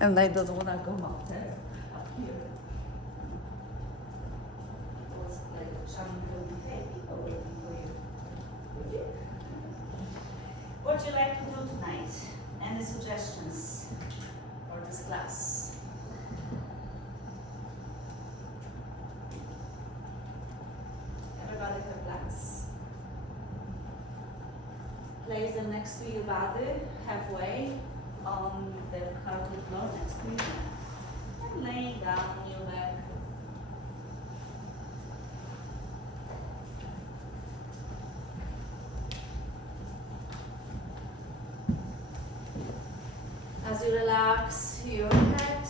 And I don't want to go up there, up here. It was like Shaman will be happy people waiting for you. Would you? What do you like to do tonight? Any suggestions for this class? Everybody have plans? Place them next to your body, halfway on the carpet floor next to you. And laying down on your back. As you relax your head,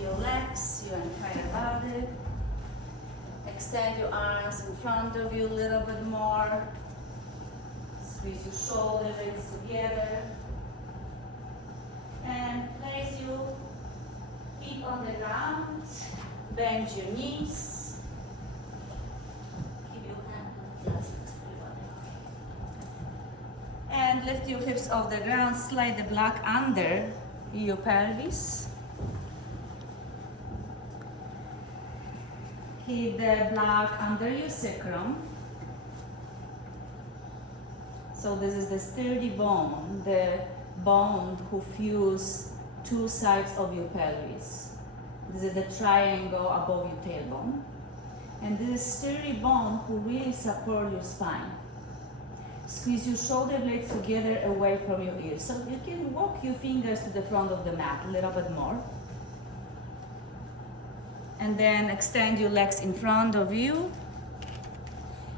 your legs, your entire body, extend your arms in front of you a little bit more. Squeeze your shoulder blades together. And place your feet on the ground. Bend your knees. Keep your hand just next to your body. And lift your hips off the ground. Slide the block under your pelvis. Keep the block under your sacrum. So this is the sturdy bone, the bone who fuse two sides of your pelvis. This is the triangle above your tailbone. And this is sturdy bone who really support your spine. Squeeze your shoulder blades together away from your ears. So you can walk your fingers to the front of the mat a little bit more. And then extend your legs in front of you.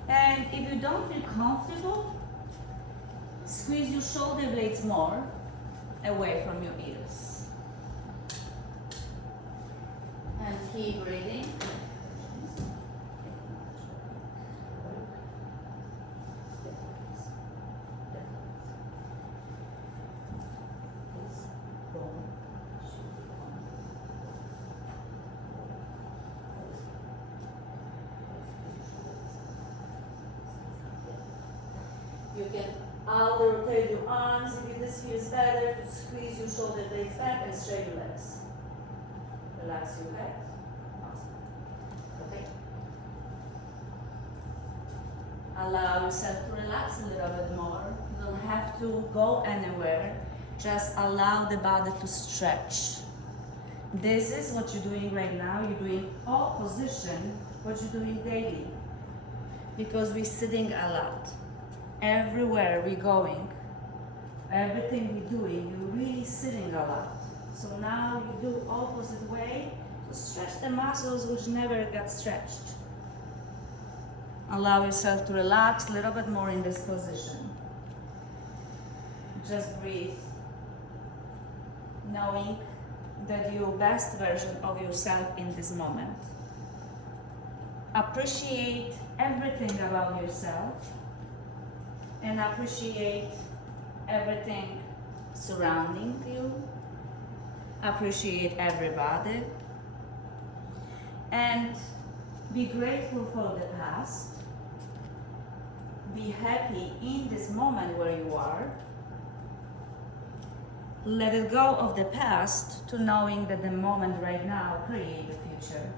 And if you don't feel comfortable, squeeze your shoulder blades more away from your ears. And keep breathing. You can either rotate your arms if this feels better, to squeeze your shoulder blades back and straight your legs. Relax your head. Okay. Allow yourself to relax a little bit more. You don't have to go anywhere. Just allow the body to stretch. This is what you're doing right now. You're doing all position, what you're doing daily. Because we're sitting a lot. Everywhere we're going, everything we're doing, you're really sitting a lot. So now you do opposite way to stretch the muscles which never got stretched. Allow yourself to relax a little bit more in this position. Just breathe, knowing that you're best version of yourself in this moment. Appreciate everything about yourself. And appreciate everything surrounding you. Appreciate everybody. And be grateful for the past. Be happy in this moment where you are. Let it go of the past to knowing that the moment right now creates the future.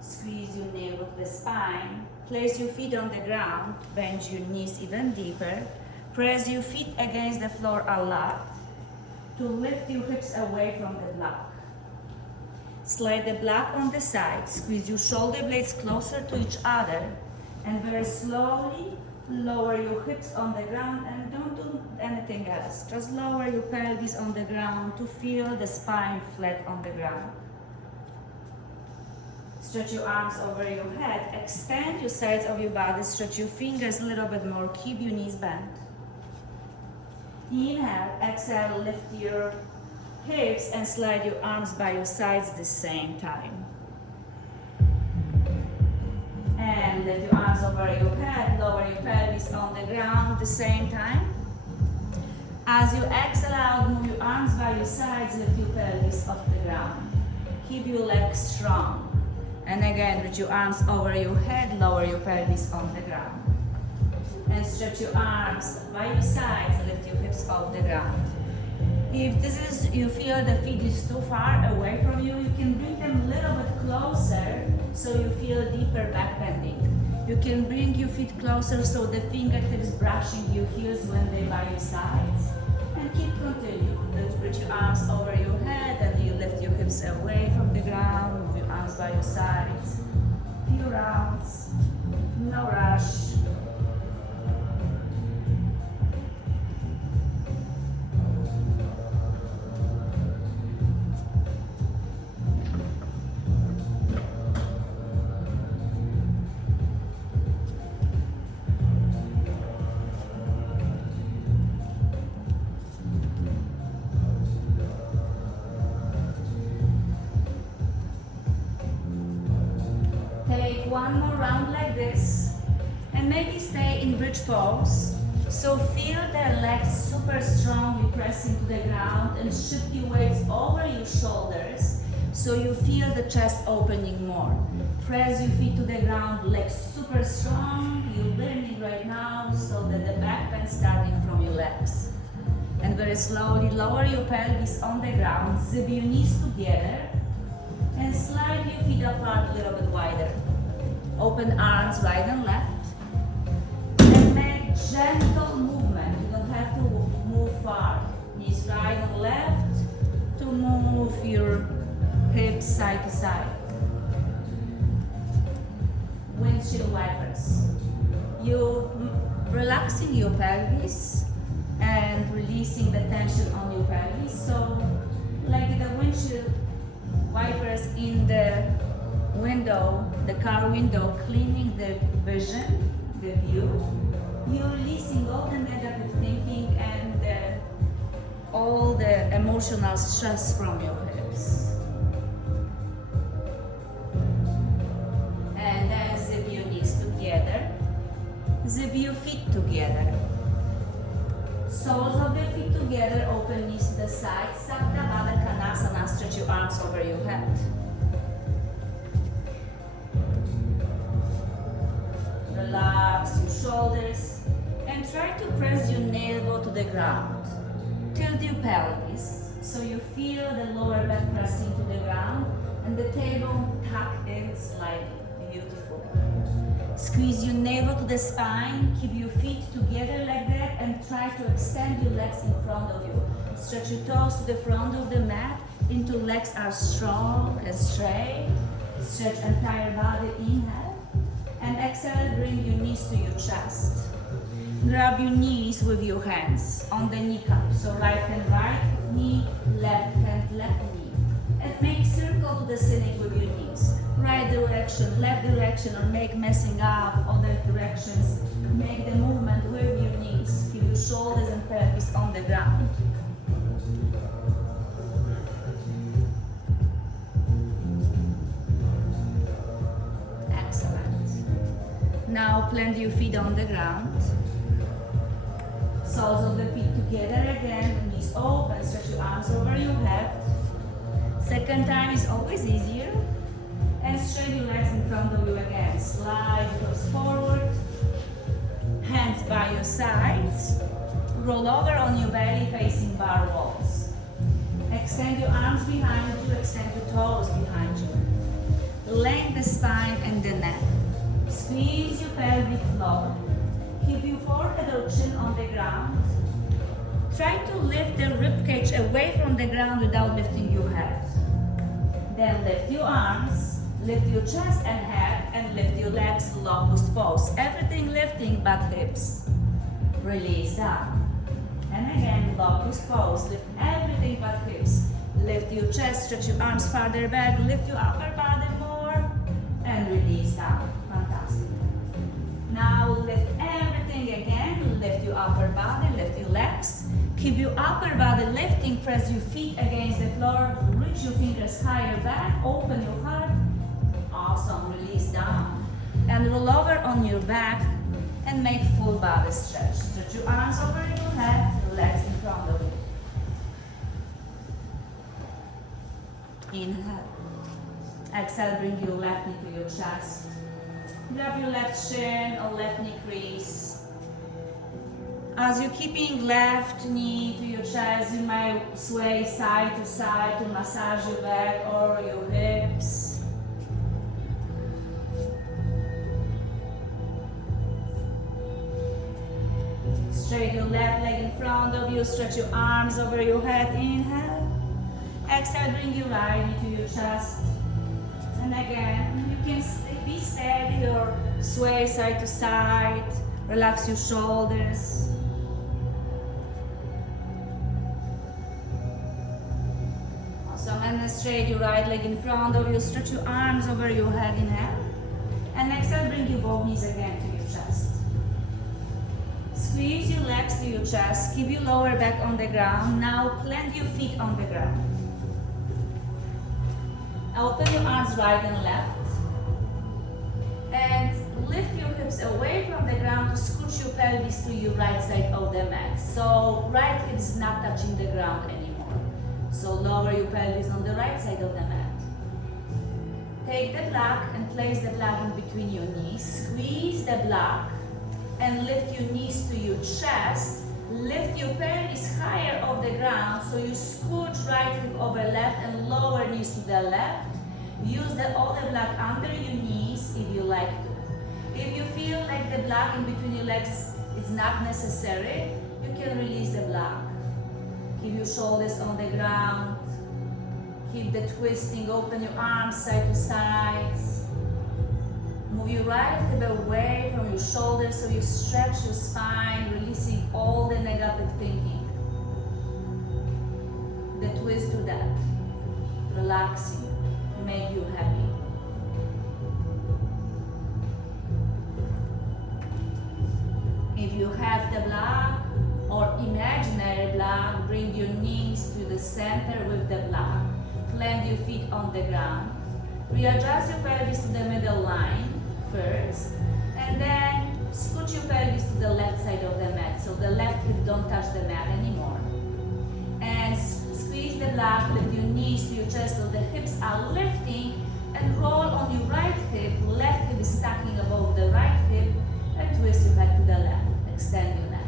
Squeeze your navel with the spine. Place your feet on the ground, bend your knees even deeper. Press your feet against the floor a lot to lift your hips away from the block. Slide the block on the side, squeeze your shoulder blades closer to each other, and very slowly lower your hips on the ground and don't do anything else. Just lower your pelvis on the ground to feel the spine flat on the ground. Stretch your arms over your head, extend your sides of your body, stretch your fingers a little bit more, keep your knees bent. Inhale, exhale, lift your hips and slide your arms by your sides at the same time. And lift your arms over your head, lower your pelvis on the ground at the same time. As you exhale out, move your arms by your sides, lift your pelvis off the ground. Keep your legs strong. And again, reach your arms over your head, lower your pelvis on the ground. And stretch your arms by your sides, lift your hips off the ground. If this is, you feel the feet is too far away from you, you can bring them a little bit closer so you feel deeper back bending. You can bring your feet closer so the fingertips brushing your heels when they by your sides. And keep continuing. Let's put your arms over your head and you lift your hips away from the ground. Move your arms by your sides. Few rounds. No rush. Take one more round like this and maybe stay in bridge pose. So feel the legs super strongly pressing to the ground and shift your weights over your shoulders so you feel the chest opening more. Press your feet to the ground, legs super strong. You're learning right now so that the back bend starting from your legs. And very slowly lower your pelvis on the ground, zip your knees together and slide your feet apart a little bit wider. Open arms right and left. And make gentle movement. You don't have to move far. Knees right and left to move your hips side to side. Windshield wipers. You relaxing your pelvis and releasing the tension on your pelvis. So like the windshield wipers in the window, the car window, cleaning the vision, the view. You're releasing all the negative thinking and all the emotional stress from your hips. And then zip your knees together, zip your feet together. Soles of the feet together, open knees to the side, Sakta Baddha Konasana, stretch your arms over your head. Relax your shoulders and try to press your navel to the ground. Tilt your pelvis so you feel the lower back pressing to the ground and the table tuck in slightly. Beautiful. Squeeze your navel to the spine, keep your feet together like that and try to extend your legs in front of you. Stretch your toes to the front of the mat until legs are strong and straight. Stretch entire body, inhale. And exhale, bring your knees to your chest. Grab your knees with your hands on the kneecap. So right hand right knee, left hand left knee. And make circle to the ceiling with your knees. Right direction, left direction, or make messing up other directions. Make the movement with your knees. Keep your shoulders and pelvis on the ground. Now plant your feet on the ground. Soles of the feet together again, knees open, stretch your arms over your head. Second time is always easier. And straighten your legs in front of you again. Slide your toes forward. Hands by your sides. Roll over on your belly facing bar walls. Extend your arms behind you, extend your toes behind you. Lengthen the spine and the neck. Squeeze your pelvic floor. Keep your forehead or chin on the ground. Try to lift the rib cage away from the ground without lifting your head. Then lift your arms, lift your chest and head, and lift your legs, locust pose. Everything lifting but hips. Release down. And again, locust pose. Lift everything but hips. Lift your chest, stretch your arms farther back, lift your upper body more, and release down. Fantastic. Now lift everything again. Lift your upper body, lift your legs. Keep your upper body lifting, press your feet against the floor, reach your fingers higher back, open your heart. Awesome, release down. And roll over on your back and make full body stretch. Stretch your arms over your head, legs in front of you. Inhale. Exhale, bring your left knee to your chest. Grab your left shin or left knee crease. As you're keeping left knee to your chest, you might sway side to side to massage your back or your hips. Straight your left leg in front of you, stretch your arms over your head, inhale. Exhale, bring your right knee to your chest. And again, you can be steady or sway side to side, relax your shoulders. Awesome, and then straight your right leg in front of you, stretch your arms over your head, inhale. And exhale, bring your both knees again to your chest. Squeeze your legs to your chest, keep your lower back on the ground. Now plant your feet on the ground. Open your arms right and left. And lift your hips away from the ground to scooch your pelvis to your right side of the mat. So right hip is not touching the ground anymore. So lower your pelvis on the right side of the mat. Take the block and place the block in between your knees. Squeeze the block and lift your knees to your chest. Lift your pelvis higher off the ground, so you scooch right hip over left and lower knees to the left. Use the other block under your knees if you like to. If you feel like the block in between your legs is not necessary, you can release the block. Keep your shoulders on the ground. Keep the twisting, open your arms side to sides. Move your right hip away from your shoulders so you stretch your spine, releasing all the negative thinking. The twist to that, relax you, make you happy. If you have the block or imaginary block, bring your knees to the center with the block. Plant your feet on the ground. Readjust your pelvis to the middle line first, and then scooch your pelvis to the left side of the mat, so the left hip don't touch the mat anymore. And squeeze the block, lift your knees to your chest so the hips are lifting, and roll on your right hip. Left hip is stacking above the right hip, and twist your back to the left. Extend your neck.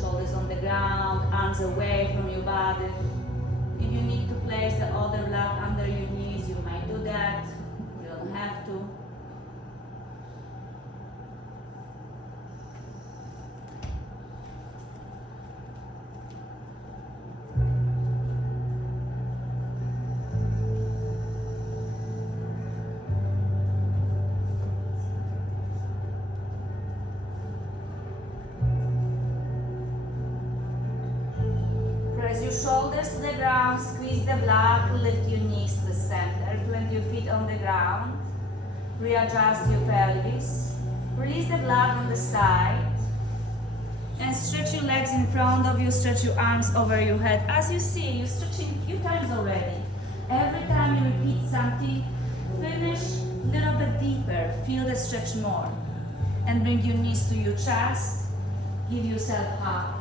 Shoulders on the ground, arms away from your body. If you need to place the other block under your knees, you might do that. You don't have to. Press your shoulders to the ground, squeeze the block, lift your knees to the center, plant your feet on the ground, readjust your pelvis, release the block on the side, and stretch your legs in front of you, stretch your arms over your head. As you see, you're stretching a few times already. Every time you repeat something, finish a little bit deeper, feel the stretch more, and bring your knees to your chest, give yourself a hug.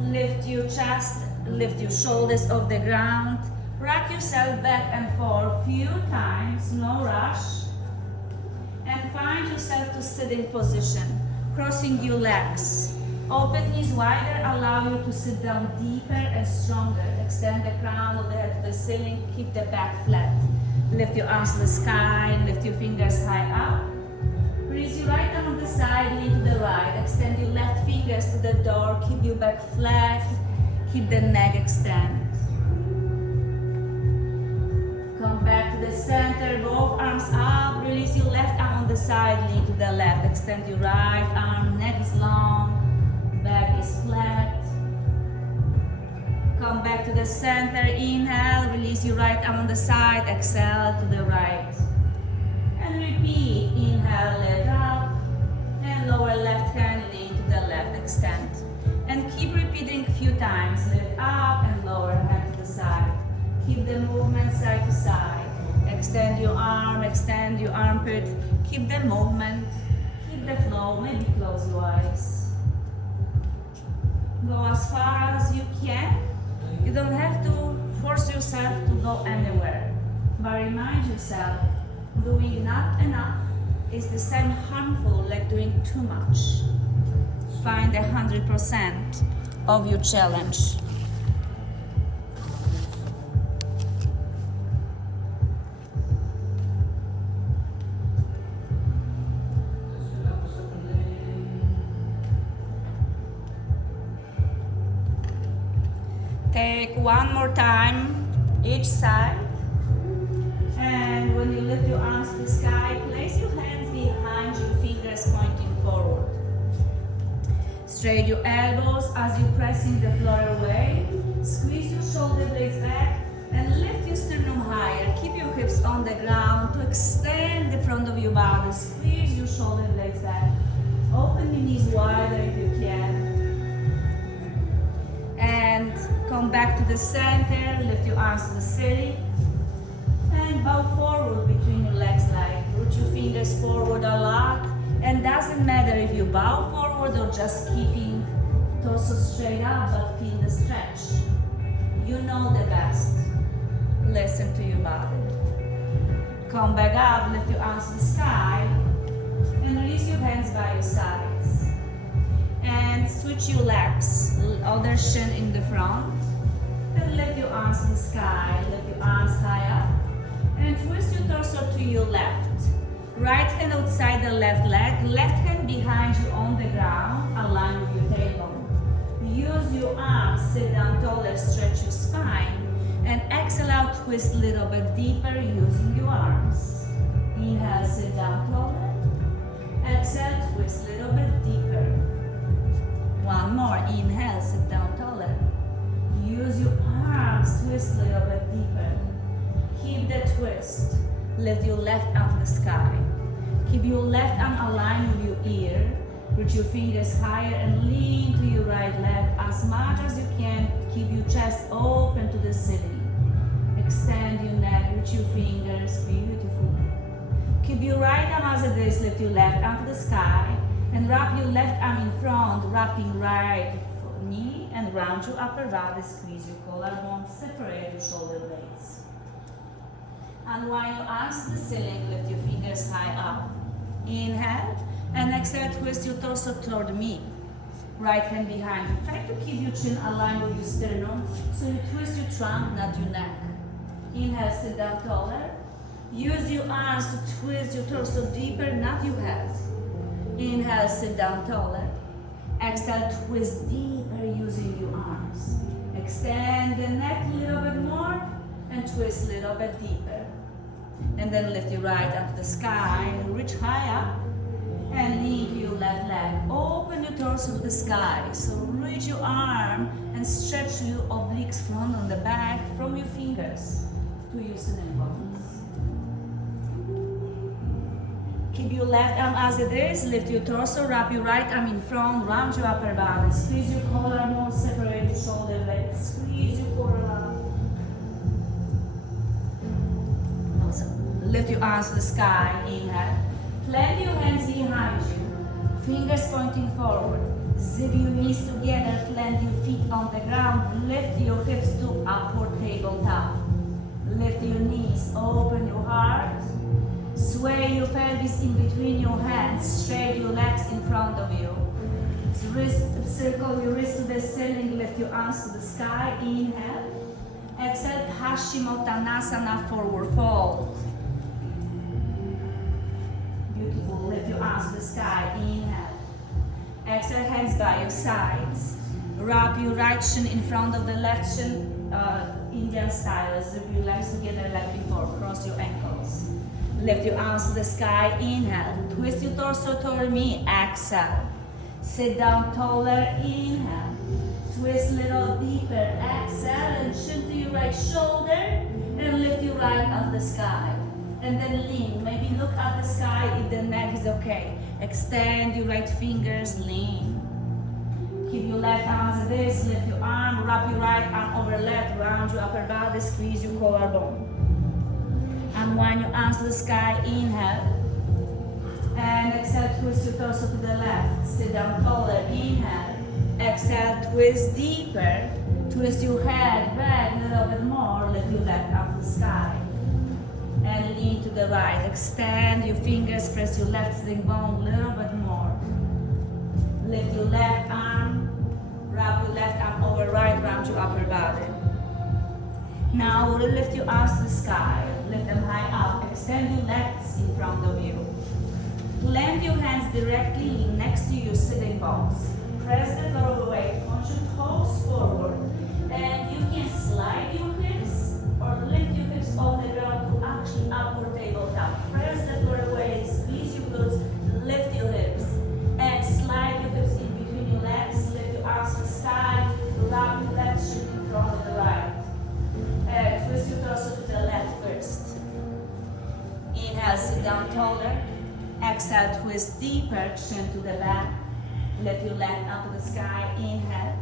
Lift your chest, lift your shoulders off the ground, rock yourself back and forth few times, no rush, and find yourself to sitting position, crossing your legs. Open knees wider, allow you to sit down deeper and stronger. Extend the crown of the head to the ceiling, keep the back flat. Lift your arms to the sky, lift your fingers high up. Release your right arm on the side, lean to the right. Extend your left fingers to the door. Keep your back flat. Keep the neck extend. Come back to the center. Both arms up. Release your left arm on the side, lean to the left. Extend your right arm. Neck is long. Back is flat. Come back to the center. Inhale. Release your right arm on the side. Exhale to the right. And repeat. Inhale, lift up, and lower left hand, lean to the left, extend. And keep repeating a few times. Lift up and lower hand to the side. Keep the movement side to side. Extend your arm, extend your armpit. Keep the movement, keep the flow. Maybe close your eyes. Go as far as you can. You don't have to force yourself to go anywhere. But remind yourself, doing not enough is the same harmful like doing too much. Find 100% of your challenge. Take one more time each side, and when you lift your arms to the sky, place your hands behind you, fingers pointing forward. Straight your elbows as you're pressing the floor away. Squeeze your shoulder blades back and lift your sternum higher. Keep your hips on the ground to extend the front of your body. Squeeze your shoulder blades back. Open your knees wider if you can. And come back to the center, lift your arms to the ceiling, and bow forward between your legs, like root your fingers forward a lot. And doesn't matter if you bow forward or just keeping torso straight up, but feel the stretch. You know the best. Listen to your body. Come back up, lift your arms to the sky, and release your hands by your sides. And switch your legs, other shin in the front. And lift your arms to the sky, lift your arms high up. And twist your torso to your left. Right hand outside the left leg, left hand behind you on the ground, align with your tailbone. Use your arms, sit down taller, stretch your spine. And exhale out, twist a little bit deeper using your arms. Inhale, sit down taller. Exhale, twist a little bit deeper. One more, inhale, sit down taller. Use your arms, twist a little bit deeper. Keep the twist. Lift your left arm to the sky. Keep your left arm aligned with your ear. Reach your fingers higher and lean to your right leg as much as you can. Keep your chest open to the ceiling. Extend your neck, reach your fingers, beautiful. Keep your right arm as it is, lift your left arm to the sky. And wrap your left arm in front, wrapping right knee and round your upper body. Squeeze your collarbone, separate your shoulder blades. Unwind your arms to the ceiling, lift your fingers high up. Inhale, and exhale, twist your torso toward me. Right hand behind you. Try to keep your chin aligned with your sternum, so you twist your trunk, not your neck. Inhale, sit down taller. Use your arms to twist your torso deeper, not your head. Inhale, sit down taller. Exhale, twist deeper using your arms. Extend the neck a little bit more and twist a little bit deeper. And then lift your right arm to the sky and reach high up and lean to your left leg. Open your torso to the sky. So reach your arm and stretch your obliques front on the back from your fingers to your sitting bones. Keep your left arm as it is, lift your torso, wrap your right arm in front, round your upper body. Squeeze your collarbone, separate your shoulder blades. Squeeze your collarbone. Awesome. Lift your arms to the sky, inhale. Plant your hands behind you, fingers pointing forward. Zip your knees together, plant your feet on the ground. Lift your hips to upward tabletop. Lift your knees, open your heart. Sway your pelvis in between your hands, straight your legs in front of you. Circle your wrist to the ceiling, lift your arms to the sky, inhale. Exhale, Paschimottanasana, forward fold. Beautiful, lift your arms to the sky, inhale. Exhale, hands by your sides. Wrap your right shin in front of the left shin, Indian style. Zip your legs together like before, cross your ankles. Lift your arms to the sky, inhale. Twist your torso toward me, exhale. Sit down taller, inhale. Twist a little deeper, exhale, and chin to your right shoulder, and lift your right arm to the sky. And then lean, maybe look at the sky if the neck is okay. Extend your right fingers, lean. Keep your left arm as it is, lift your arm, wrap your right arm over left, round your upper body, squeeze your collarbone. Unwind your arms to the sky, inhale. And exhale, twist your torso to the left. Sit down taller, inhale. Exhale, twist deeper. Twist your head back a little bit more. Lift your left arm to the sky. and lean to the right. Extend your fingers, press your left sitting bone a little bit more. Lift your left arm, wrap your left arm over right around your upper body. Now we'll lift your arms to the sky, lift them high up, extend your legs in front of you. Land your hands directly next to your sitting bones. Press the floor away, point your toes forward, and you can slide your hips or lift your hips off the ground to actually upward tabletop. Press the floor away, squeeze your glutes, lift your hips, and slide your hips in between your legs, lift your arms to the sky, wrap your left shin in front of the right. Twist your torso to the left first. Inhale, sit down taller. Exhale, twist deeper, chin to the back. Lift your left up to the sky. Inhale.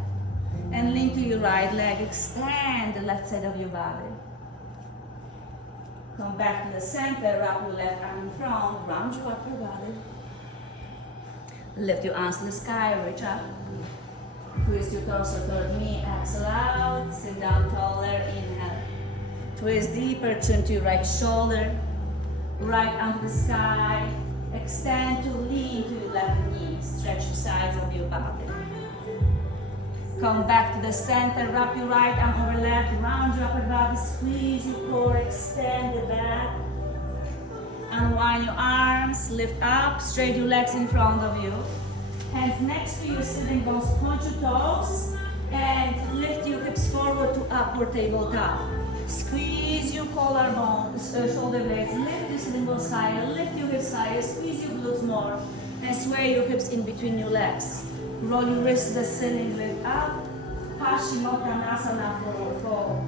And lean to your right leg. Extend the left side of your body. Come back to the center. Wrap your left arm in front. Round your upper body. Lift your arms to the sky. Reach up. Twist your torso toward me. Exhale out. Sit down taller. Inhale. Twist deeper. Chin to your right shoulder. Right arm to the sky. Extend to lean to your left knee. Stretch the sides of your body. Come back to the center. Wrap your right arm over left. Round your upper body. Squeeze your core. Extend the back. Unwind your arms. Lift up. Straight your legs in front of you. Hands next to your sitting bones. Point your toes. And lift your hips forward to upward tabletop. Squeeze your collarbones, shoulder blades, lift your sitting bones higher, lift your hips higher, squeeze your glutes more, and sway your hips in between your legs. Roll your wrists to the ceiling, lift up, Paschimottanasana, forward fold.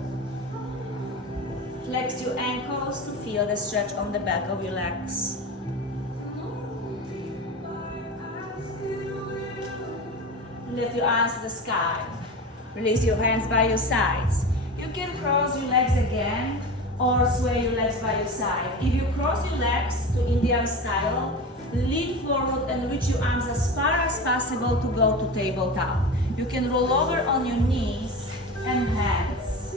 Flex your ankles to feel the stretch on the back of your legs. Lift your arms to the sky. Release your hands by your sides. You can cross your legs again or sway your legs by your side. If you cross your legs to Indian style, lean forward and reach your arms as far as possible to go to tabletop. You can roll over on your knees and hands.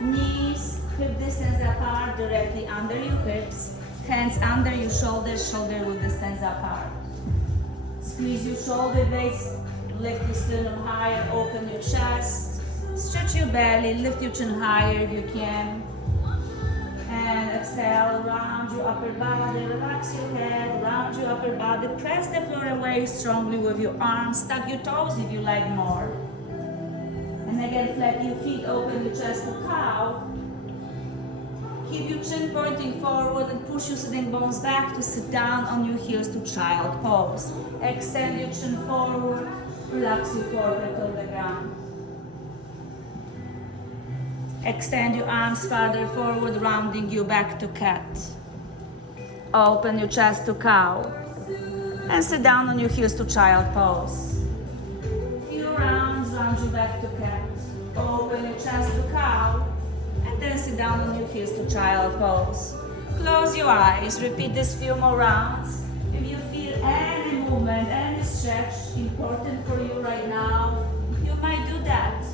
Knees, hip distance apart, directly under your hips. Hands under your shoulders, shoulder width distance apart. Squeeze your shoulder blades, lift your sternum higher, open your chest. Stretch your belly, lift your chin higher if you can. And exhale, round your upper body, relax your head, round your upper body. Press the floor away strongly with your arms. Tuck your toes if you like more. And again, flat your feet, open your chest to cow. Keep your chin pointing forward and push your sitting bones back to sit down on your heels to child pose. Extend your chin forward, relax your forehead to the ground. Extend your arms farther forward, rounding you back to cat. Open your chest to cow. And sit down on your heels to child pose. Few rounds, round you back to cat. Open your chest to cow. And then sit down on your heels to child pose. Close your eyes, repeat this few more rounds. If you feel any movement, any stretch important for you right now, you might do that.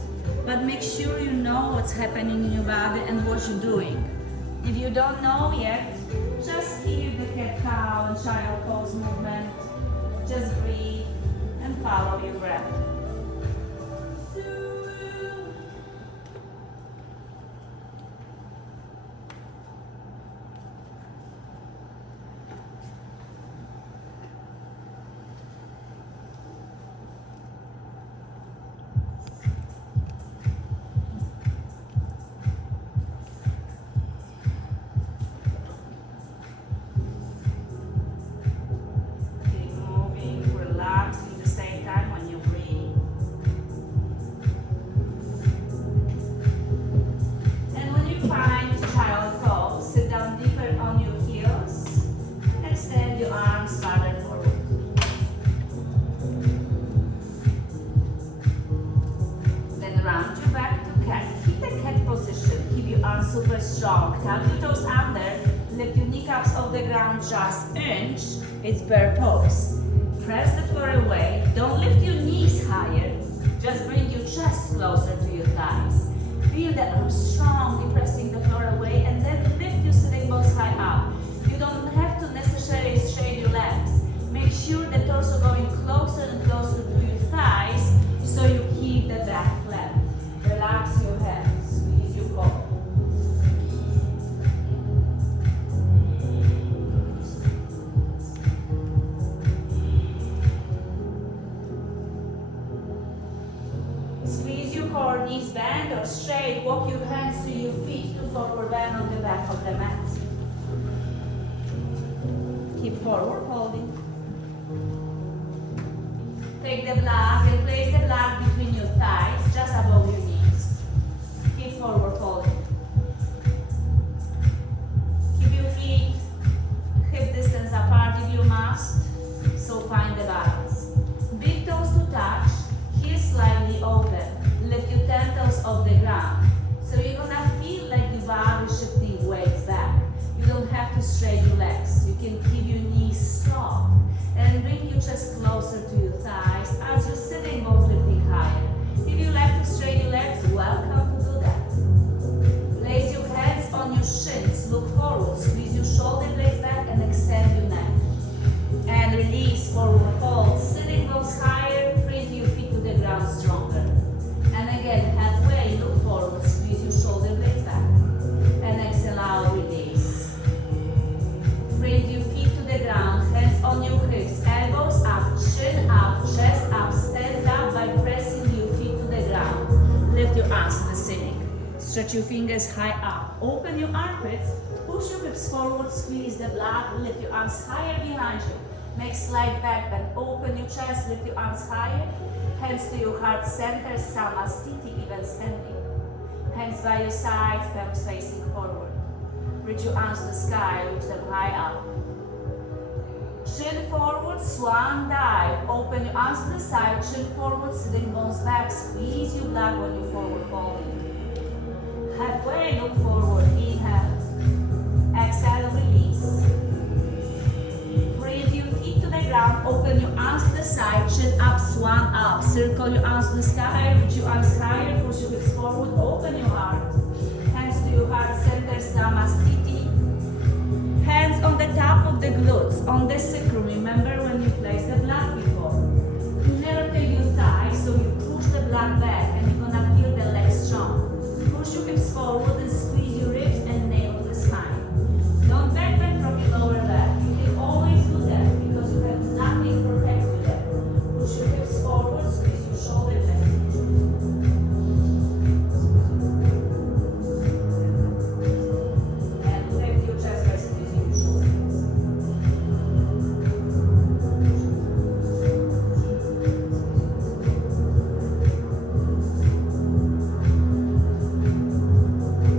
But make sure you know what's happening in your body and what you're doing. If you don't know yet, just keep the cat-cow and child pose movement. Just breathe and follow your breath. Super strong. Tap your toes under. Lift your kneecaps off the ground just inch. It's bear pose. Press the floor away. Don't lift your knees higher. Just bring your chest closer to your thighs. Feel the arms strongly pressing the floor away, and then lift your sitting sitting bones high up. You don't have to necessarily straighten your legs. Make sure the torso going closer and closer to your thighs so you keep the back flat. Relax your hands, squeeze your core. Squeeze your core, knees bend or straight. Walk your hands to your feet to forward bend on the back of the mat. Keep forward holding. Take the block and place the block between your thighs, just above your knees. Keep forward folding. Keep your feet hip distance apart if you must, so find the balance. Big toes to touch, heels slightly open. Lift your 10 toes off the ground. So you're gonna feel like your body shifting weights back. You don't have to straighten your legs. You can keep your knees soft and bring your chest closer to your thighs as you're sitting bones lifting higher. If you like to straighten your legs, welcome to do that. Place your hands on your shins, look forward, squeeze your shoulder blades back and extend your neck. And release, forward fold, sitting bones higher, press your feet to the ground stronger. And again, halfway, look forward, squeeze your shoulder blades back. And exhale out, release. Bring your feet to the ground, hands on your hips, elbows up, chin up, chest up, stand up by pressing your feet to the ground. Lift your arms to the ceiling. Stretch your fingers high up. Open your armpits, push your hips forward, squeeze the block, lift your arms higher behind you. Make slight back bend, open your chest, lift your arms higher. Hands to your heart center, Samastiti, even standing. Hands by your sides, palms facing forward. Reach your arms to the sky, reach them high up. Chin forward, swan dive. Open your arms to the side, chin forward, sitting bones back. Squeeze your blood when you forward folding. Halfway, look forward, inhale. Exhale, release. Bring your feet to the ground, open your arms to the side, chin up, swan up. Circle your arms to the sky, reach your arms higher, push your hips forward, open your heart. Hands to your heart center, Samastiti. Hands on the top of the glutes, on the sacrum. Remember when you placed the block before. Never take your thighs, so you push the block back and you're gonna feel the legs strong. Push your hips forward and squeeze your ribs and nail the spine. Don't back bend from your lower back. You can always do that because you have nothing to protect you there. Push your hips forward, squeeze your shoulder blades. And lift your chest by squeezing your shoulder blades.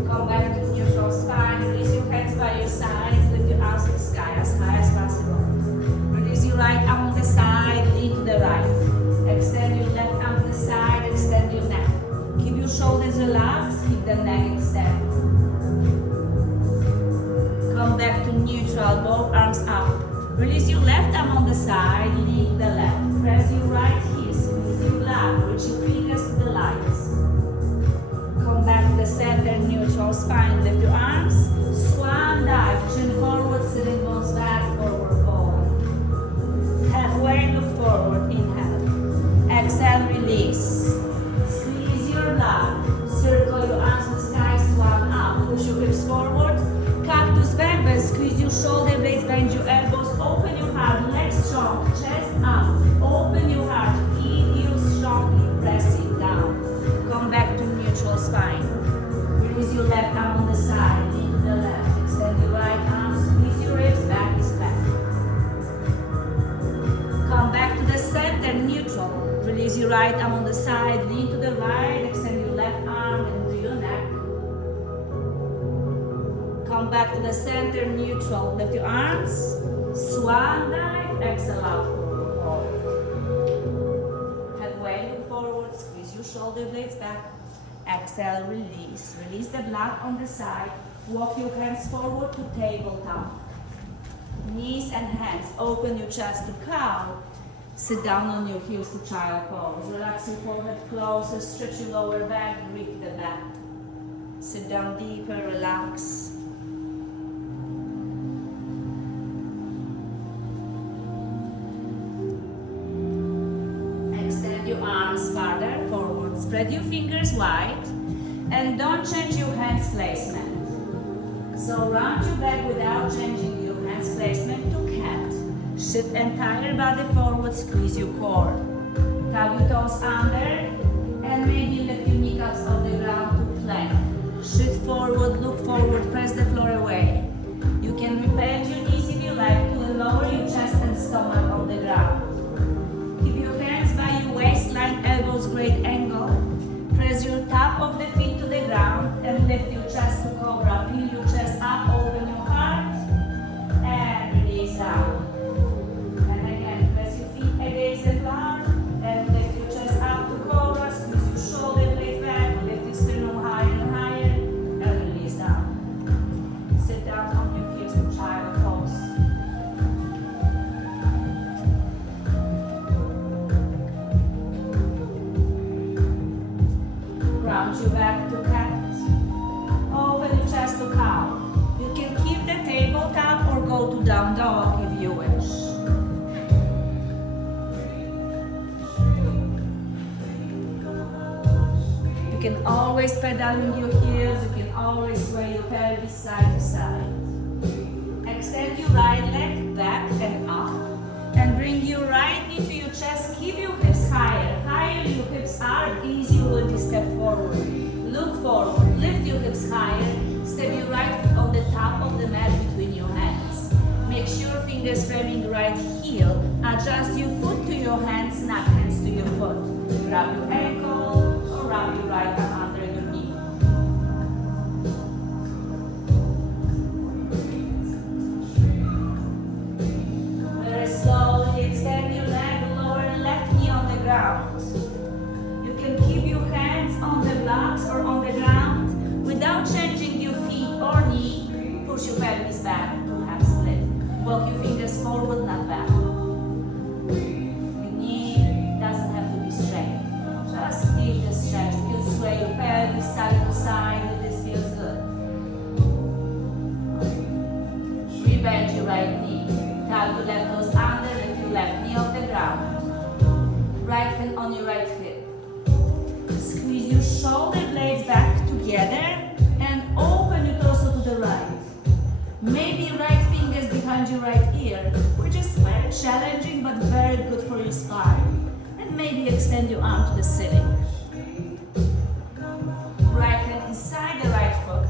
Come back to neutral spine. Release your hands by your sides. Lift your arms to the sky as high as possible. Release your right arm on the side. Lean to the right. Extend your left arm to the side. Extend your neck. Keep your shoulders relaxed. Keep the neck extended. Come back to neutral. Both arms up. Release your left arm on the side. Lean to the left. Press your right heel. Squeeze your blood. Reach your fingers to the lights. Come back to the center, neutral spine. Lift your arms. Swan dive. Chin forward, sitting bones back, forward fold. Halfway, look forward. Inhale. Exhale, release. Squeeze your blood. Circle your arms to the sky, swan up. Push your hips forward. Cactus bend, bend. Squeeze your shoulder blades, bend your elbows. Open your heart, legs strong, chest up. Open your heart, feel you strongly pressing down. Come back to neutral spine. Release your left arm on the side, lean to the left. Extend your right arm, squeeze your ribs, back is back. Come back to the center, neutral. Release your right arm on the side, lean to the right, extend your left arm into your neck. Come back to the center, neutral. Lift your arms, swan dive, exhale out, forward. Halfway, look forward, squeeze your shoulder blades back. Exhale, release. Release the blood on the side. Walk your hands forward to tabletop. Knees and hands. Open your chest to cow. Sit down on your heels to child pose. Relax your forehead closer. Stretch your lower back. Grip the back. Sit down deeper. Relax. Spread your fingers wide and don't change your hands placement. So round your back without changing your hands placement to cat. Shift entire body forward, squeeze your core. Tug your toes under and maybe lift your kneecaps off the ground to plank. Shift forward, look forward, press the floor away. You can bend your knees if you like to lower your chest and stomach on the ground. Keep your hands by your waistline, elbows great angle. Press your top of the feet to the ground and lift your chest to cobra. Peel your chest up, open your heart and release down. And again, press your feet against the floor and lift your chest up to cobra. Squeeze your shoulder blades back, lift your sternum higher and higher and release down. Sit down on your hips to child pose. Round your back to cat. Open your chest to cow. You can keep the tabletop or go to down dog if you wish. You can always pedal in your heels. You can always sway your pelvis side to side. Extend your right leg back and up. And bring your right knee to your chest. Keep your hips higher. Higher your hips are, easier will be step forward. Look forward, lift your hips higher. Step your right foot on the top of the mat between your hands. Make sure fingers framing right heel. Adjust your foot to your hands, not hands to your foot. Grab your ankle or wrap your right arm under your knee. Very slowly extend your leg, lower left knee on the ground. You can keep your hands on the blocks or on the ground without changing your feet or knee. Push your pelvis back to half split. Walk your fingers forward, not back. Your knee doesn't have to be straight. Just keep the stretch. You can sway your pelvis side to side if this feels good. Rebend your right knee. Tug your left toes under, lift your left knee off the ground. Right hand on your right hip. Squeeze your shoulder blades back together and open your torso to the right. Maybe right fingers behind your right ear, which is very challenging but very good for your spine. And maybe extend your arm to the ceiling. Right hand inside the right foot.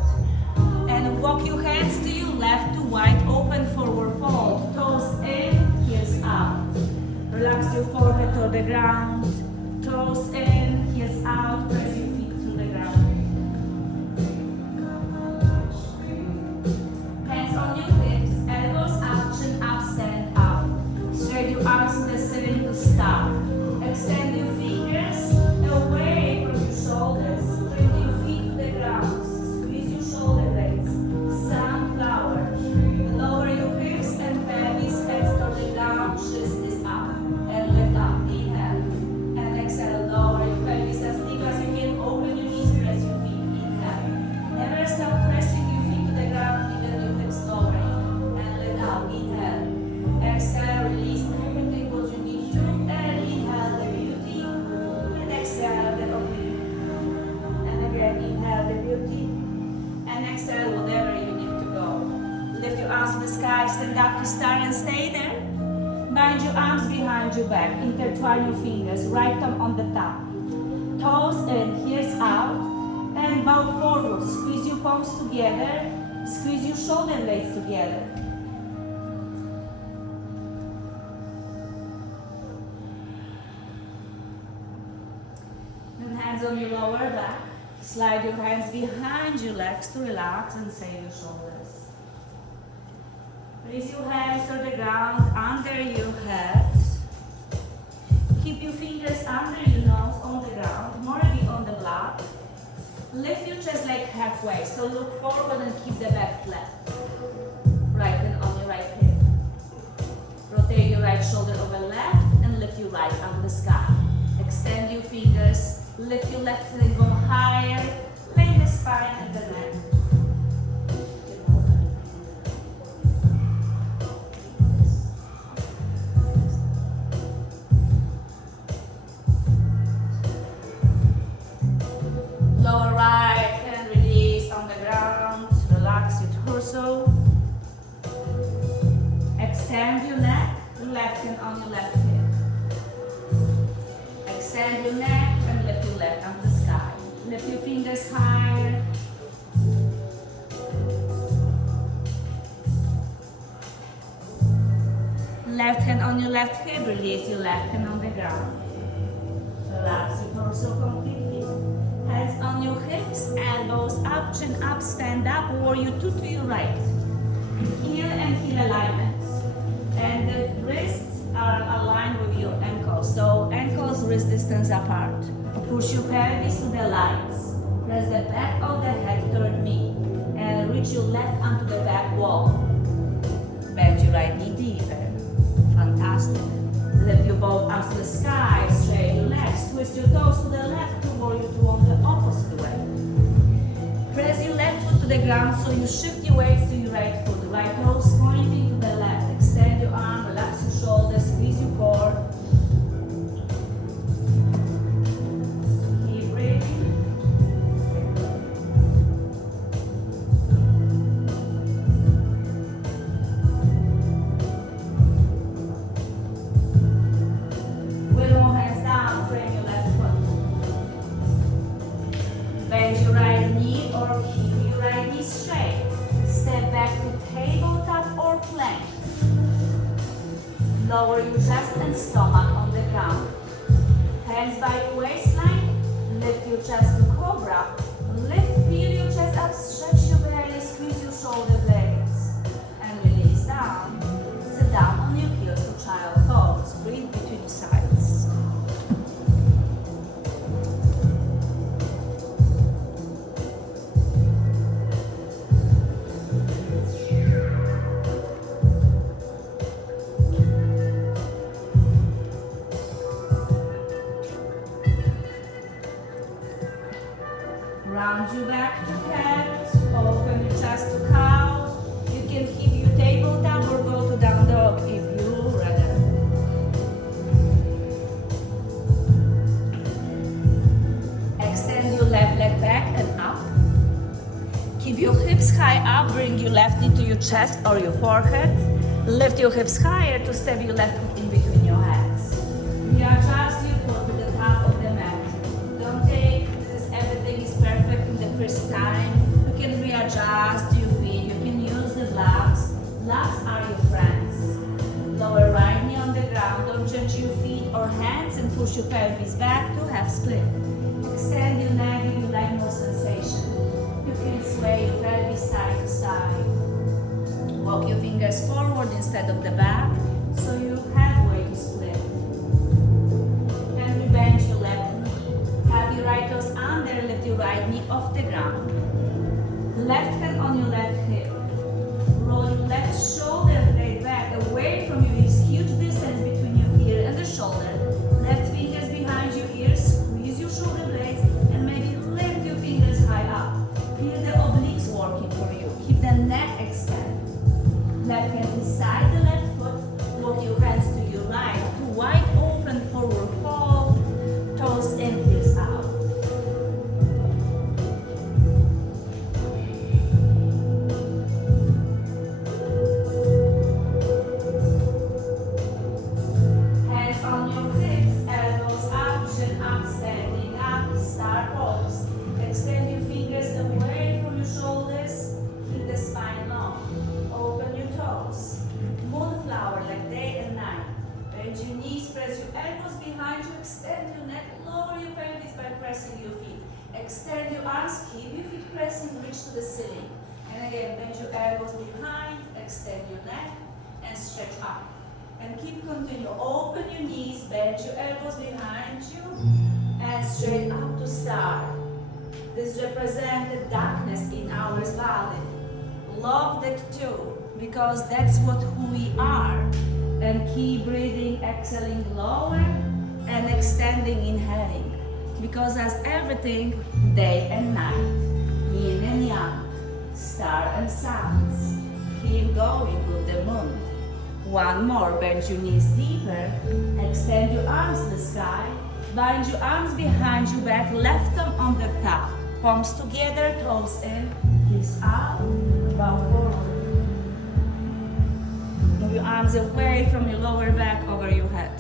And walk your hands to your left to wide open forward fold. Toes in, heels out. Relax your forehead to the ground. Toes in, heels out. Press your feet to the ground. Hands on your hips, elbows up, chin up, stand up. Straight your arms to the ceiling to stop. Extend your fingers away from your shoulders. Bring your feet to the ground. Squeeze your shoulder blades. Sunflower. Lower your hips and pelvis, heads to the ground. Chest is up and lift up. Inhale. And exhale. Lower your pelvis as deep as you can. Open your knees, press your feet. Inhale. Never stop pressing your feet to the ground, even your hips lowering. And lift up. Inhale. Exhale. Release everything what you need to. And inhale the beauty. And exhale the opening. And again, inhale the beauty. And exhale whatever you need to go. Lift your arms to the sky. Stand up to start and stay there. Bind your arms behind your back. Intertwine your fingers. Right thumb on the top. Toes in, heels out. And bow forward. Squeeze your palms together. Squeeze your shoulder blades together. And hands on your lower back. Slide your hands behind your legs to relax and save your shoulders. Place your hands to the ground under your head. Keep your fingers under your nose on the ground, more maybe on the block. Lift your chest like halfway, so look forward and keep the back flat. Right hand on your right hip. Rotate your right shoulder over left and lift your right arm to the sky. Extend your fingers, lift your left leg, go higher, lay the spine and the neck. Lower right hand release on the ground. Relax your torso. Extend your neck. Left hand on your left hip. Extend your neck and lift your left arm to the sky. Lift your fingers higher. Left hand on your left hip, release your left hand on the ground. Relax your torso completely. Hands on your hips, elbows up, chin up, stand up, warrior two to your right. Heel and heel alignment. And the wrists are aligned with your ankles. So ankles wrist distance apart. Push your pelvis to the lights. Press the back of the head toward me. And reach your left arm to the back wall. Bend your right knee deeper. Fantastic. Lift your both arms to the sky, straighten your legs, twist your toes to the left to warrior two on the opposite way. Press your left foot to the ground so you shift your weight to your right foot. Right toes pointing to the left. Extend your arm, relax your shoulders, squeeze your core. Keep breathing. Bend your right knee or keep your right knee straight. Step back to tabletop or plank. Lower your chest and stomach on the ground. Hands by your waistline. Lift your chest to cobra. Lift, peel your chest up, stretch your belly, squeeze your shoulder blades. And release down. Sit down on your heels to child pose. Breathe between your sides. Round your back to cat, open your chest to cow. You can keep your tabletop or go to down dog if you rather. Extend your left leg back and up. Keep your hips high up, bring your left knee to your chest or your forehead. Lift your hips higher to step your left foot in between your hands. Readjust your foot to the top of the mat. Don't take everything is perfect in the first time. You can readjust your feet. You can use the blocks. Blocks are your friends. Lower right knee on the ground. Don't judge your feet or hands and push your pelvis back to half split. Extend your neck if you like more sensation. You can sway your pelvis side to side. Walk your fingers forward instead of the back so you halfway to split. And we bend your left knee. Have your right toes under, lift your right knee off the ground. Left hand on your left hip. Roll your left shoulder blade back away from you. Use huge distance between your ear and the shoulder. Left fingers behind your ears. Squeeze your shoulder blades and maybe lift your fingers high up. Feel the obliques working for you. Keep the neck extended. Left hand inside the left foot. Walk your hands to your right. To wide open forward fold. Toes in, heels out. Hands on your hips, elbows up, chin up, standing up, star pose. Extend your fingers away from your shoulders. Keep the spine long. Open your toes. Moonflower like day and night. Bend your knees, press your elbows behind you, extend your neck, lower your pelvis by pressing your feet. Extend your arms, keep your feet pressing, reach to the ceiling. And again, bend your elbows behind, extend your neck, and stretch up. And keep continue. Open your knees, bend your elbows behind you, and straight up to star. This represents the darkness in our body. Love that too, because that's who we are. And keep breathing, exhaling lower, and extending, inhaling. Because as everything, day and night, yin and yang, star and suns. Keep going with the moon. One more, bend your knees deeper, extend your arms to the sky, bind your arms behind your back, left thumb on the top. Palms together, toes in, hips out, bow forward. Move your arms away from your lower back over your head.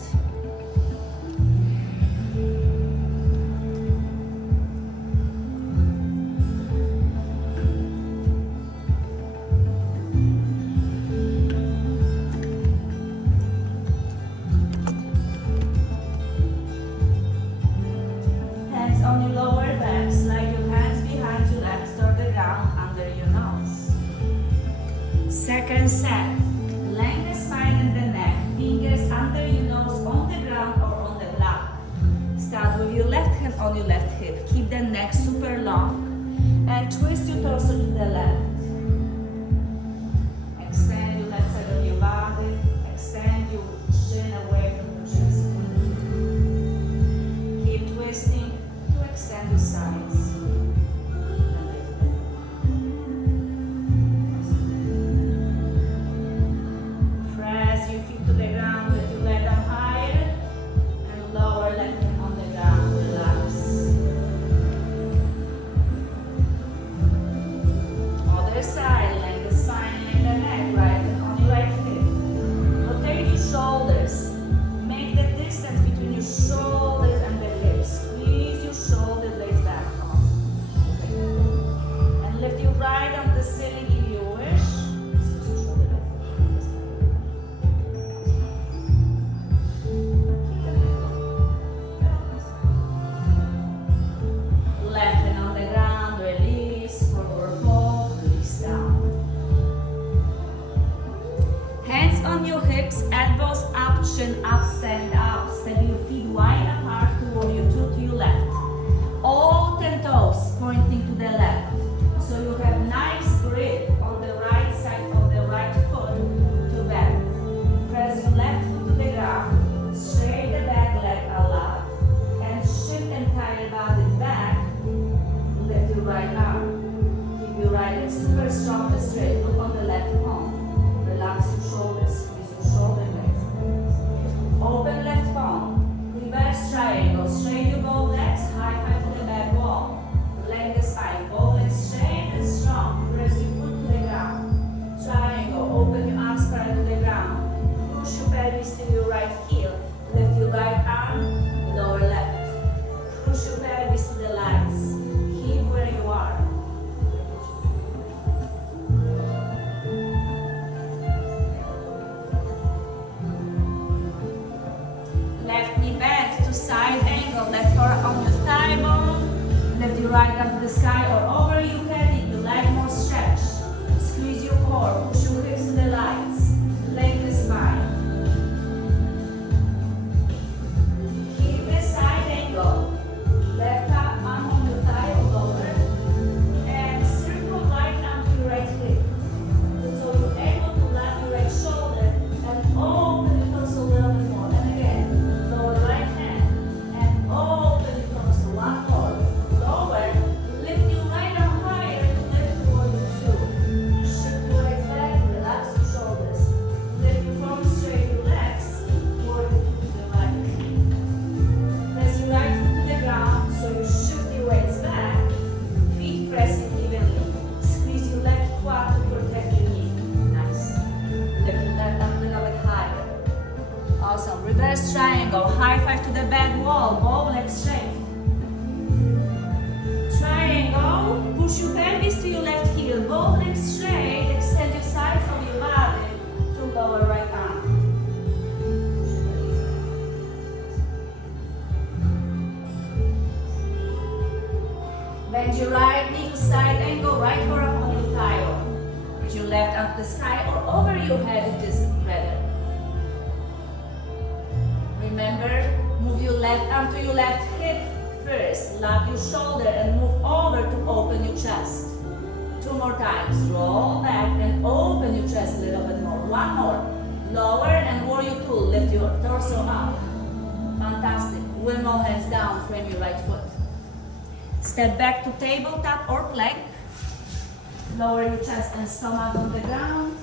Hands on your lower back, slide your hands behind your legs toward the ground under your nose. Second set. Lengthen the spine and the neck. Fingers under your nose on the ground or on the block. Start with your left hand on your left hip. Keep the neck super long. And twist your torso to the left. Extend your left side of your body. Extend your chin away from your chest. Keep twisting to extend your sides. Press your feet to the ground, let your leg down higher, and lower left hand on the ground, relax. Other side, lengthen the spine and the neck, right hand on your right hip. Rotate your shoulders. Make the distance between your shoulders and the hips. Squeeze your shoulder blades back on. And lift your right arm to the ceiling if you wish. Left hand on the ground, release, forward fold, release down. Hands on your hips, elbows up, chin up, stand up. Step your feet wide apart toward your two to your left. All 10 toes pointing to the left. So you have nice grip on the right side of the right foot to bend. Press your left foot to the ground, straight the back leg a lot, and shift entire body back. Lift your right arm. Keep your right leg super strong and straight. Look on the left palm. Relax your shoulders, squeeze your shoulder blades. Open left palm. Reverse triangle. Straight your both legs. High five to the back wall. Lengthen the spine. Both legs straight and strong. Press your foot to the ground. Triangle. Open your arms parallel to the ground. Push your pelvis to your right heel. Lift your right arm. Lower left. Push your pelvis to the legs. Keep where you are. Left knee bent to side angle. Left foot on the thigh bone. Lift your right arm to the sky or over your head if you like more stretch. Squeeze your core. Push your hips to the lights. Lengthen the spine. Keep the side angle. Left arm on your thigh or lower. And circle right arm to your right hip. So you're able to land your right shoulder and open your torso a little bit more. And again, lower right hand and open your torso. One more. Lower. Lift your right arm higher to lift toward your two. Shift your legs back. Relax your shoulders. Lift your palms straight. Relax. Toward the right. Press your right foot to the ground so you shift your weights back. Feet pressing evenly. Squeeze your left quad to protect your knee. Nice. Lift your left arm a little bit higher. Awesome. Reverse triangle. High five to the back wall. Both legs straight. Triangle. Push your pelvis to your left heel. Both legs straight. Extend your sides of your body to lower right arm. Bend your right knee to side angle, right forearm on your thigh bone. With your left arm to the sky or over your head if this is better. Remember, move your left arm to your left hip first. Lock your shoulder and move over to open your chest. 2 more times. Roll back and open your chest a little bit more. 1 more. Lower and warrior two. Lift your torso up. Fantastic. Windmill hands down. Frame your right foot. Step back to tabletop or plank. Lower your chest and stomach on the ground.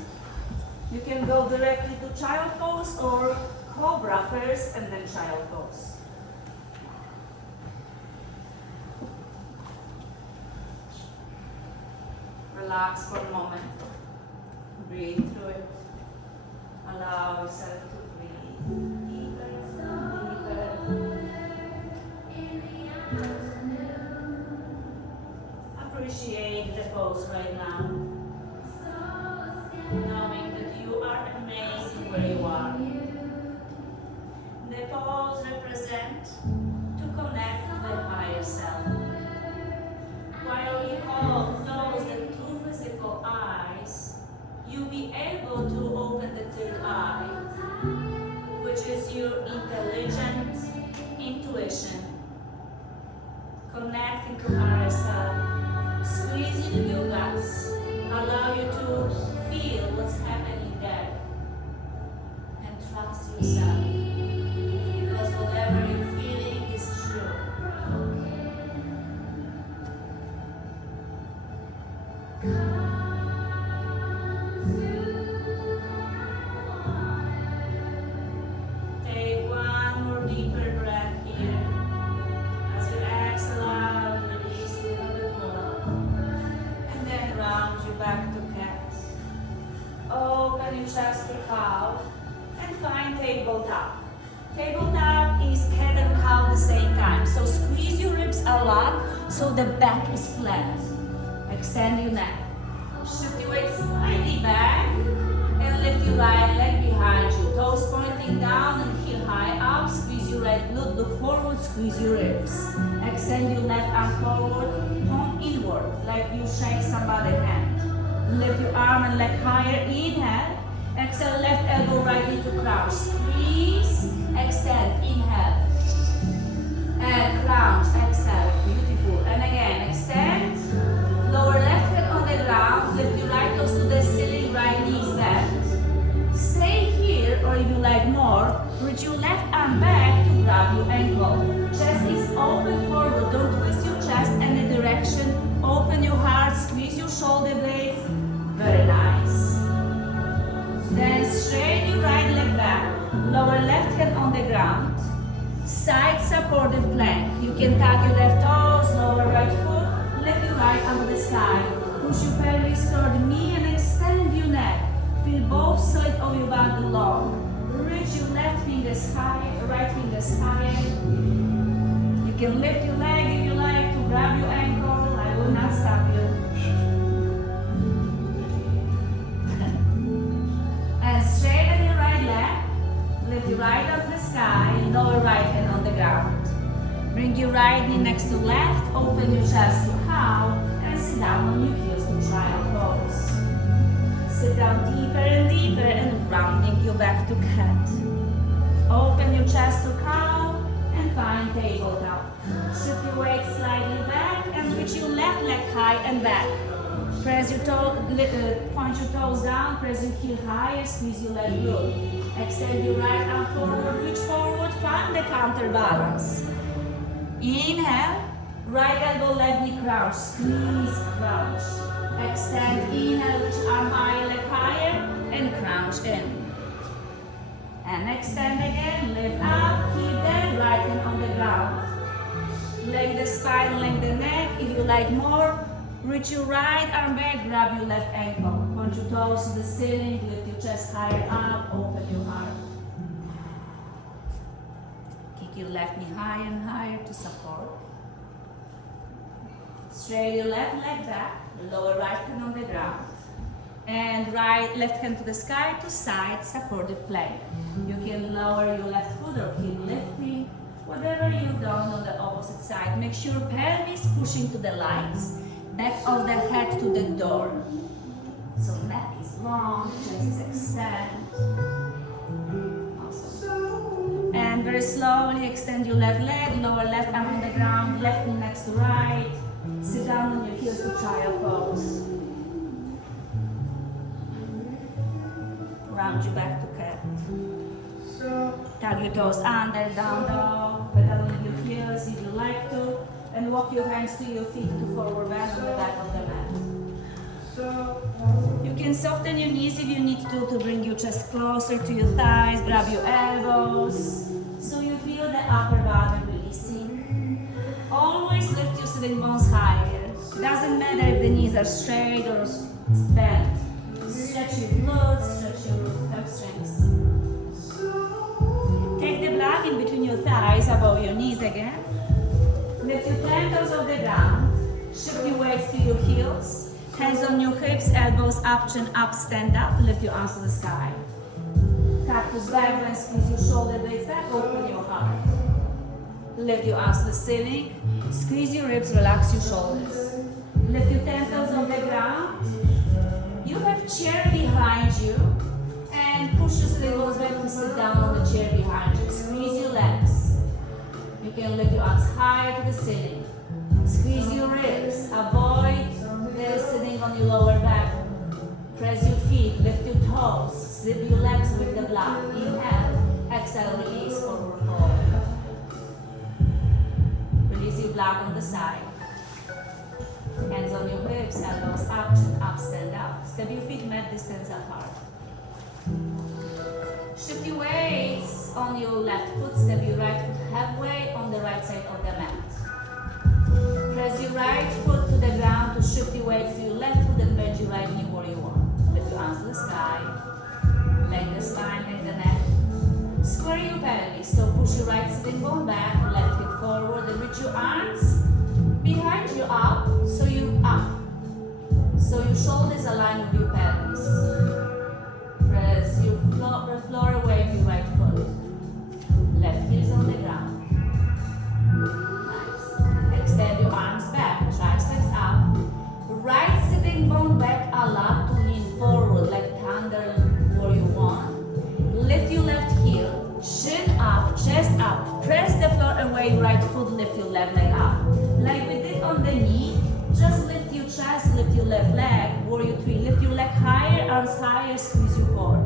You can go directly to child pose or cobra first and then child pose. relax for a moment. Breathe through it. Allow yourself to breathe deeper and deeper. Appreciate the pose right now. Knowing that you are amazing where you are. The pose represents to connect to the higher self. While we close the two physical eyes, you'll be able to open the third eye, which is your intelligent intuition. Connecting to higher self, squeezing your guts, allow you to feel what's happening there, and trust yourself, because whatever you're feeling is true. Take one more deeper breath here. As you exhale out, release a little bit more. And then round you back to cat. Open your chest for cow and find tabletop. Tabletop is cat and cow at the same time. So squeeze your ribs a lot so the back is flat. Extend your neck. Shift your weight slightly back and lift your right leg behind you. Toes pointing down and heel high up. Squeeze your right glute, look forward, squeeze your ribs. Extend your left arm forward, palm inward, like you shake somebody's hand. Lift your arm and leg higher, inhale. Exhale, left elbow right into crouch. Squeeze, extend, inhale. And crouch, exhale, beautiful. And again, extend. Lower left hand on the ground, lift your right toes to the ceiling, right knees bend. Stay here, or if you like more, reach your left arm back to grab your ankle. Chest is open forward, don't twist your chest any direction. Open your heart, squeeze your shoulder blades. Very nice. Then straight your right leg back, lower left hand on the ground. Side supportive plank. You can tap your left toes, lower right foot, lift your right arm to the sky. Push your pelvis toward me and extend your neck. Feel both sides of your body long. Reach your left fingers high, right fingers higher. You can lift your leg if you like to grab your ankle. I will not stop you. And straighten your right leg. Lift your right up to the sky, lower right hand on the ground. Bring your right knee next to left, open your chest to cow, and sit down on your heels to triangle pose. Sit down deeper and deeper and rounding your back to cat. Open your chest to cow and find tabletop. Shift your weight slightly back and reach your left leg high and back. Press your toe, point your toes down, press your heel higher, squeeze your leg glute. Extend your right arm forward, reach forward, find the counterbalance. Inhale, right elbow, left knee crouch, squeeze, crouch. Extend, inhale, reach arm higher, leg higher, and crouch in. And extend again, lift up, keep that right hand on the ground. Lengthen the spine, lengthen the neck. If you like more, reach your right arm back, grab your left ankle. Point your toes to the ceiling, lift your chest higher up, open your heart. Kick your left knee higher and higher to support. Straight your left leg back, lower right hand on the ground. And left hand to the sky to side supportive plank. You can lower your left foot or keep lifting. Whatever you've done on the opposite side, make sure pelvis pushing to the lights, back of the head to the door. So neck is long, chest is extend. Awesome. And very slowly extend your left leg, lower left arm on the ground, left knee next to right. Sit down on your heels to child pose. Round you back to cat. Tug your toes under, down dog, pedal on your heels if you like to, and walk your hands to your feet to forward bend on the back of the mat. You can soften your knees if you need to bring your chest closer to your thighs, grab your elbows, so you feel the upper body releasing. Always lift your sitting bones higher. Doesn't matter if the knees are straight or bent. Stretch your glutes, stretch your hamstrings. Take the block in between your thighs, above your knees again. Lift your planks off the ground. Shift your weights to your heels. Hands on your hips, elbows up, chin up, stand up. Lift your arms to the sky. Cactus back, then squeeze your shoulder blades back, open your heart. Lift your arms to the ceiling. Squeeze your ribs, relax your shoulders. Lift your temples on the ground. You have chair behind you. And push your elbows back to sit down on the chair behind you. Squeeze your legs. You can lift your arms higher to the ceiling. Squeeze your ribs. Avoid sitting on your lower back. Press your feet. Lift your toes. Zip your legs with the block. Inhale. Exhale. Release. Forward fold. Release your block on the side. Hands on your hips. Elbows up. Chin up. Stand up. Step your feet mat distance apart. Shift your weights on your left foot. Step your right foot halfway on the right side of the mat. Press your right foot to the ground to shift your weights to your left foot and bend your right knee where you want. Lift your arms to the sky. Lengthen the spine, lengthen the neck. Square your pelvis. So push your right sitting bone back, left hip forward, and reach your arms behind you up. So you up. So your shoulders align with your pelvis. Press your floor away with your right foot. Left heel is on the ground. Nice. Extend your arms back, triceps up. Right sitting bone back a lot to lean forward, like thunder where you want. Lift your left heel, chin up, chest up. Press the floor away, right foot, lift your left leg up. Like we did on the knee, just lift your chest, lift your left leg, warrior three. Lift your leg higher, arms higher, squeeze your core.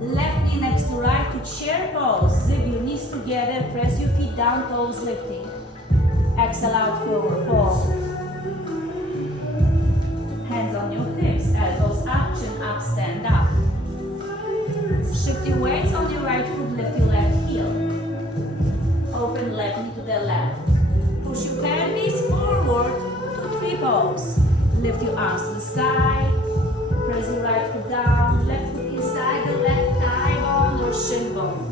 Left knee next to right to chair pose. Zip your knees together, press your feet down, toes lifting. Exhale out, forward fold. Hands on your hips, elbows up, chin up, stand up. Shift your weights on your right foot, lift your left heel. Open left knee to the left. Push your pelvis forward to tree pose. Lift your arms to the sky. Press your right foot down, left foot inside the left thigh bone or shin bone.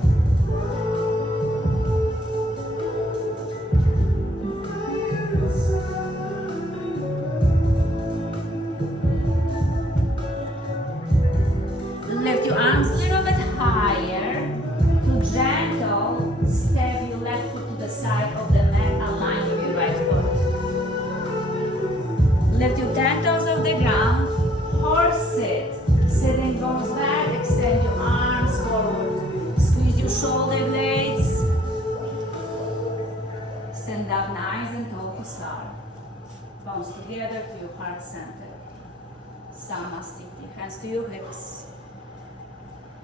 Lift your arms a little bit higher to gentle step your left foot to the side of the mat, align with your right foot. Lift your 10 toes off the ground, horse sit. Sitting bones back, extend your arms forward. Squeeze your shoulder blades. Stand up nice and tall to start. Bones together to your heart center. Samastiti. Hands to your hips.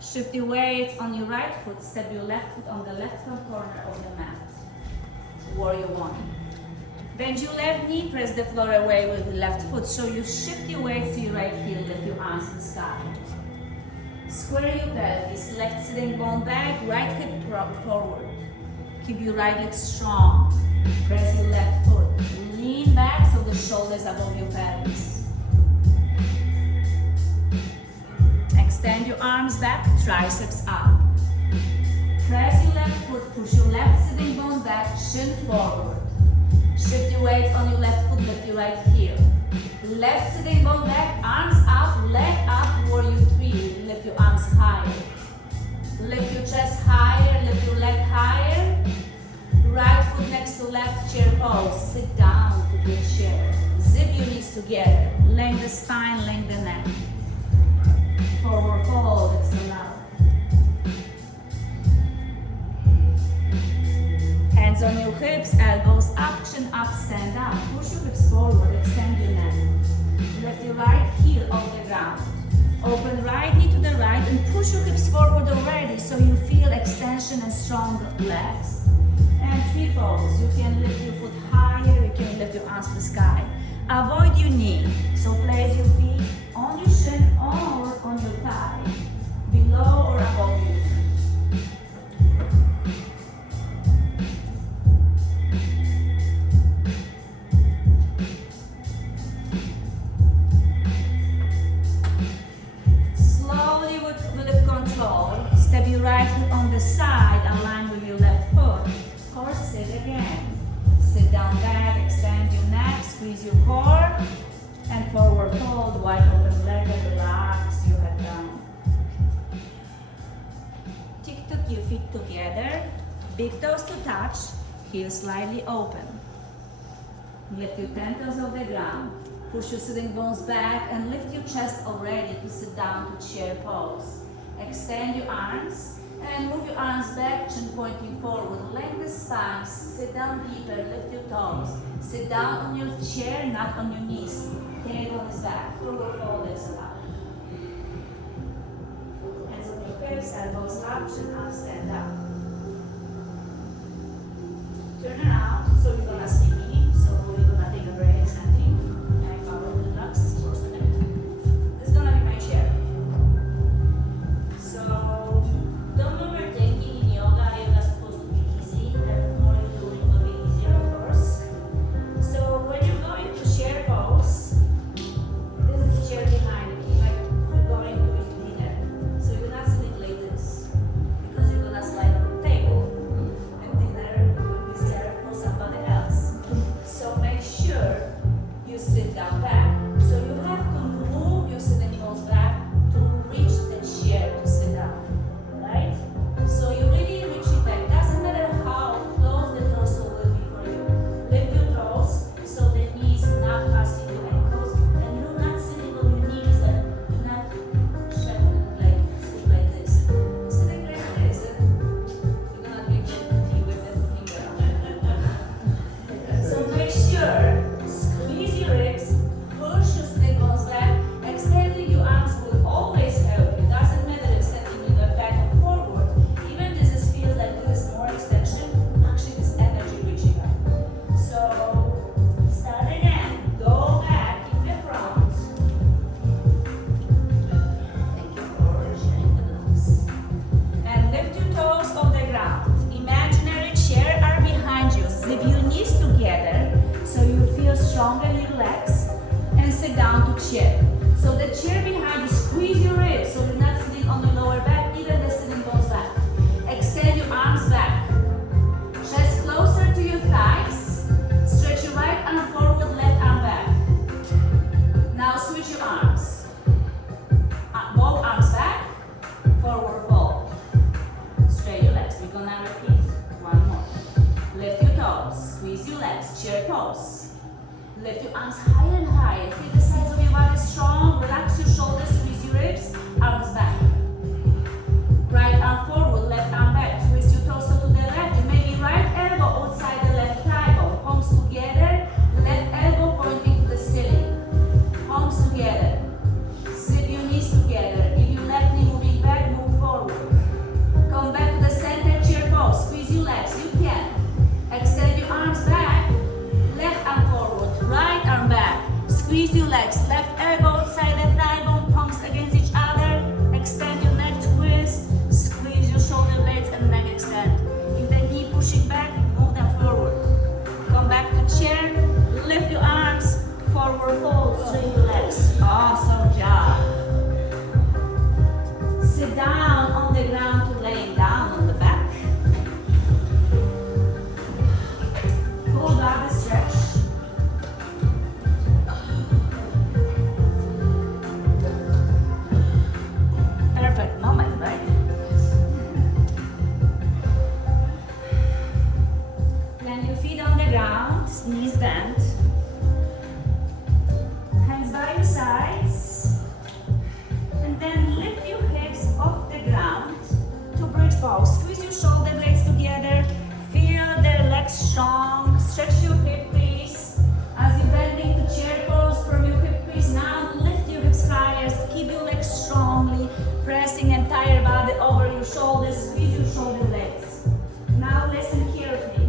Shift your weights on your right foot. Step your left foot on the left hand corner of the mat. Warrior one. Bend your left knee, press the floor away with the left foot. So you shift your weights to your right heel, lift your arms to the sky. Square your pelvis, left sitting bone back, right hip forward. Keep your right leg strong. Press your left foot. Lean back so the shoulders above your pelvis. Extend your arms back, triceps up. Press your left foot, push your left sitting bone back, chin forward. Shift your weights on your left foot, lift your right heel. Left sitting bone back, arms up, leg up, warrior three. Lift your arms higher. Lift your chest higher, lift your leg higher. Right foot next to left, chair pose. Sit down to the chair. Zip your knees together. Lengthen the spine, lengthen the neck. Forward fold, exhale out. Hands on your hips, elbows up, chin up, stand up. Push your hips forward, extend your neck. Lift your right heel off the ground. Open right knee to the right and push your hips forward already so you feel extension and strong legs. And tree pose. You can lift your foot higher, you can lift your arms to the sky. Avoid your knee. So place your feet on your shin or on your thigh. Below or above you. Slowly with control, step your right foot on the side, align with your left foot. Or sit again. Sit down back, extend your neck, squeeze your core, and forward fold, wide open leg, and relax your head down. Tick-tock your feet together, big toes to touch, heels slightly open. Lift your 10 toes off the ground. Push your sitting bones back and lift your chest already to sit down to chair pose. Extend your arms and move your arms back, chin pointing forward. Lengthen the spine, sit down deeper, lift your toes. Sit down on your chair, not on your knees. Tail is back, forward fold is allowed. Hands on your hips, elbows up, chin up, stand up. Turn around, so you're gonna see me, so we're gonna take a break, standing. And follow the relax for a second. This is gonna be my chair. So, don't overthink in yoga. Yoga is supposed to be easy. The more you do it, will be easier, of course. So, when you're going to chair pose, this is chair behind me, like you're going to eat dinner. So, you're not sitting like this, because you're gonna slide on the table. And dinner will be served for somebody else. So, make sure you sit down back. So, you have to move your sitting bones back to reach the chair to sit down. Right? So you really reach it back. Doesn't matter how close the torso will be for you. Lift your toes so the knees not passing your ankles, and you're not sitting on your knees and you're not sitting like this. Sitting like this, you're gonna be guilty with the finger. So make sure, squeeze your ribs, push your sitting bones back, extending your arms will always help you. Doesn't matter extending your back and forward. Even this feels like this is more extension. Actually, this energy reaching up. So start again. Go back in the front. Thank you for sharing the lungs. And lift your toes off the ground. Imaginary chair are behind you. Zip your knees together so you feel strong in your legs. And sit down to chair. So the chair behind you, squeeze your ribs so you're not sitting on the lower back, even the sitting bones back. Extend your arms back. Chest closer to your thighs. Stretch your right arm forward, left arm back. Now switch your arms. Both arms back, forward fold. Straight your legs. We're gonna repeat one more. Lift your toes, squeeze your legs, chair pose. Lift your arms higher and higher. Feel the sides of your body strong. Relax your shoulders, squeeze your ribs, arms back. Right arm forward, left arm back. Twist your torso to the left. And maybe right elbow outside the left thigh bone. Palms together, left elbow pointing to the ceiling. Palms together. Zip your knees together. If your left knee moving back, move forward. Come back to the center chair pose. Squeeze your legs. You can. Extend your arms back. Left arm forward, right arm back. Squeeze your legs, left elbow outside the thigh bone, palms against each other. Extend your neck, twist. Squeeze your shoulder blades and neck extend. If the knee pushing back, move them forward. Come back to chair, lift your arms, forward fold, straight your legs. Awesome job. Sit down on the ground to laying down on the back. Full body stretch. Perfect moment, right? Plant your feet on the ground, knees bent. Hands by your sides. And then lift your hips off the ground to bridge pose. Squeeze your shoulder blades together. Feel the legs strong. Stretch your hip crease. As you're bending to chair pose from your hip crease, now lift your hips higher. Keep your legs strongly. Pressing entire body over your shoulders. Squeeze your shoulder blades. Now listen carefully.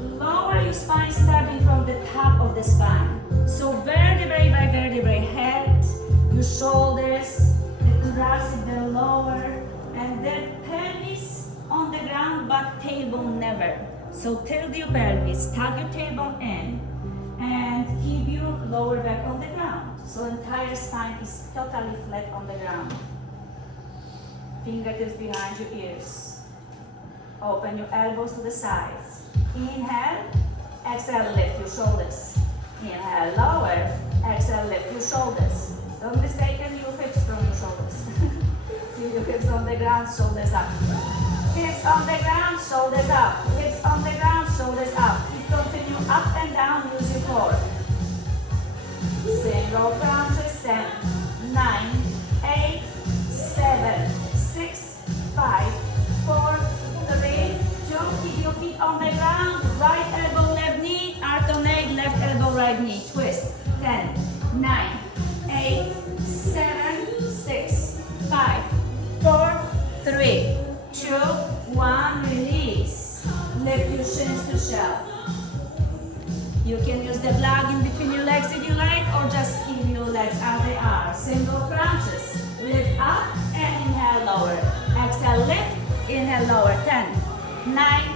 Lower your spine starting from the top of the spine. So vertebrae by vertebrae, head, your shoulders, the thoracic, the lower, and then pelvis on the ground, but tailbone never. So tilt your pelvis, tuck your tailbone in, and keep your lower back on the ground. So entire spine is totally flat on the ground. Fingertips behind your ears. Open your elbows to the sides. Inhale, exhale, lift your shoulders. Inhale, lower, exhale, lift your shoulders. Don't mistake your hips from your shoulders. Keep your hips on the ground, shoulders up. Hips on the ground, shoulders up. Hips on the ground, shoulders up. Keep continue up and down, use your core. Single crunches, 10, 9, 8, 7, 6, 5, 4, 3, 2. Keep your feet on the ground. Right elbow, left knee. Alternate, left elbow, right knee. Twist. 10, 9, 8, 7, 6, 5, 4, 3, 2, 1. Release. Lift your shins to shelf. You can use the block in between your legs if you like, or just keep your legs as they are. Single crunches. Lift up and inhale, lower. Exhale, lift. Inhale, lower. 10, 9,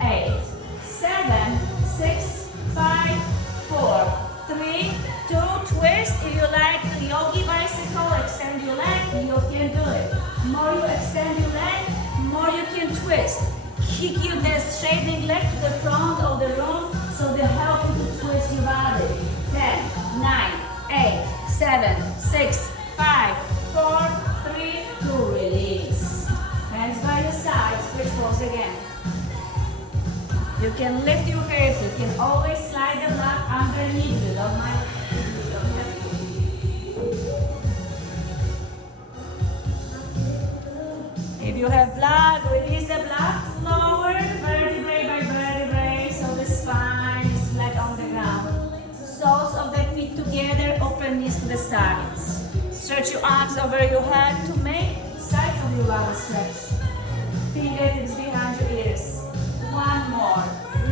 8, 7, 6, 5, 4, 3, 2. Twist. If you like the yogi bicycle, extend your leg, you can do it. More you extend your leg, more you can twist. Kick you the straightening leg to the front of the room, so they help you to twist your body. 10, 9, 8, 7, 6, 5, 4, 3, 2. Release. Hands by your sides, switch pose again. You can lift your hips, you can always slide the block underneath. You don't mind. If you have block, release the block. Lower vertebrae by vertebrae, so the spine is flat on the ground. Soles of the feet together, open knees to the sides. Stretch your arms over your head to make sides of your body stretch. Fingertips behind your ears. One more.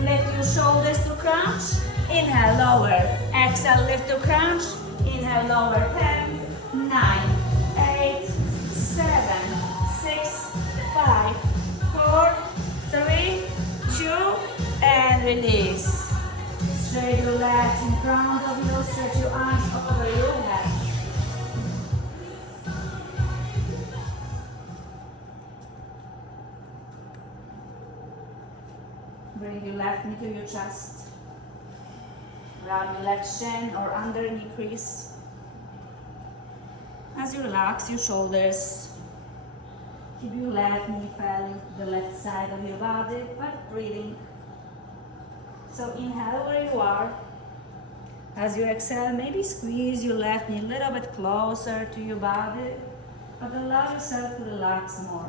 Lift your shoulders to crunch. Inhale, lower. Exhale, lift to crunch. Inhale, lower. 10, 9, 8, 7, 6, 5, 4, 3, 2, and release. Straight your legs in front of you. Stretch your arms over your head. Bring your left knee to your chest. Grab your left shin or under knee crease. As you relax your shoulders, keep your left knee falling to the left side of your body, but breathing. So inhale where you are. As you exhale, maybe squeeze your left knee a little bit closer to your body, but allow yourself to relax more.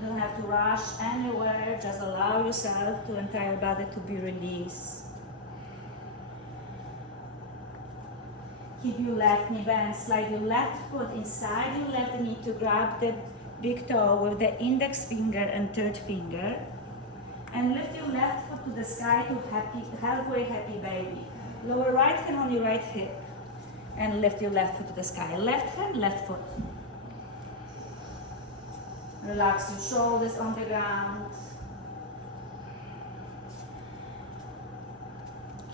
You don't have to rush anywhere, just allow yourself to entire body to be released. Keep your left knee bent, slide your left foot inside your left knee to grab the big toe with the index finger and third finger. And lift your left foot to the sky to halfway happy baby. Lower right hand on your right hip. And lift your left foot to the sky. Left hand, left foot. Relax your shoulders on the ground.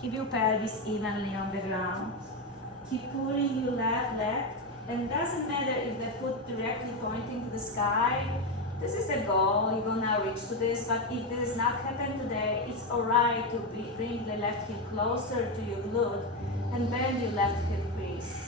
Keep your pelvis evenly on the ground. Keep pulling your left leg. And it doesn't matter if the foot directly pointing to the sky. This is the goal. You will now reach to this. But if this does not happen today, it's alright to bring the left hip closer to your glute and bend your left hip crease.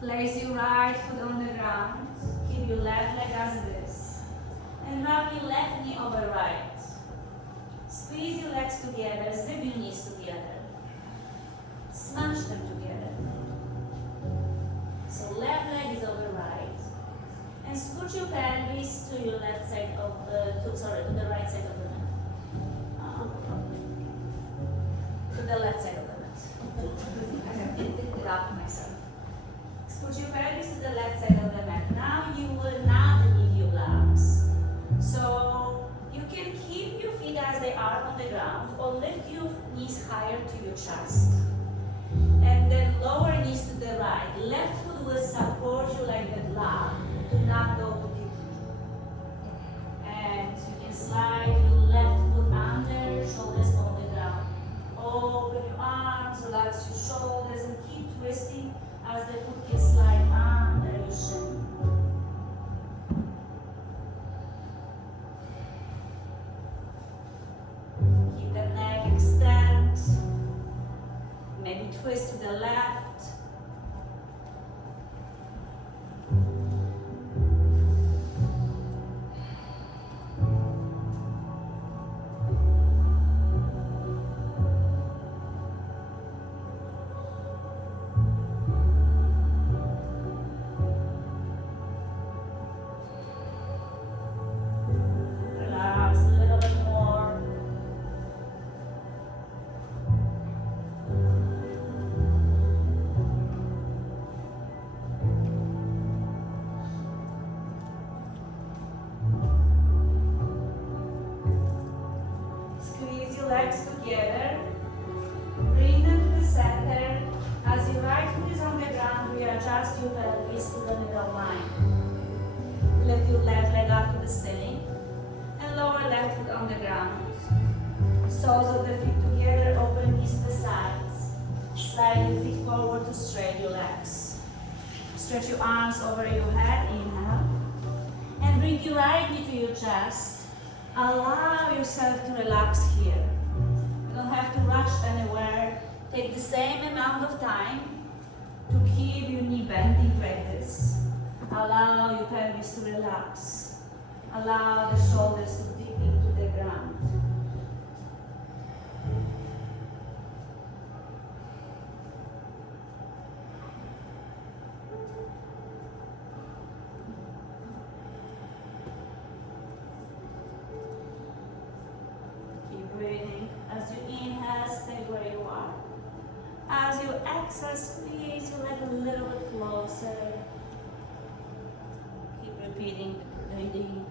Place your right foot on the ground. Keep your left leg as it is. And wrap your left knee over right. Squeeze your legs together, zip your knees together. Smash them together. So left leg is over right. And scoot your pelvis to your left side of the, to the right side of the mat. To the left side of the mat. I have picked it up myself. Scoot your pelvis to the left side of the mat. Now you will not need your blocks. So you can keep your feet as they are on the ground or lift your knees higher to your chest. And then lower knees to the right. Left foot will support legs together. Bring them to the center. As your right foot is on the ground, readjust your pelvis to the middle line. Lift your left leg up to the ceiling and lower left foot on the ground. Soles of the feet together, open knees to the sides. Slide your feet forward to straighten your legs. Stretch your arms over your head, inhale. And bring your right knee to your chest. Allow yourself to relax here. You don't have to rush anywhere. Take the same amount of time to keep your knee bending like this. Allow your pelvis to relax. Allow the shoulders to dip into the ground. Keep breathing. As you inhale, stay where you are. As you exhale, squeeze your leg a little bit closer. Keep repeating, breathing.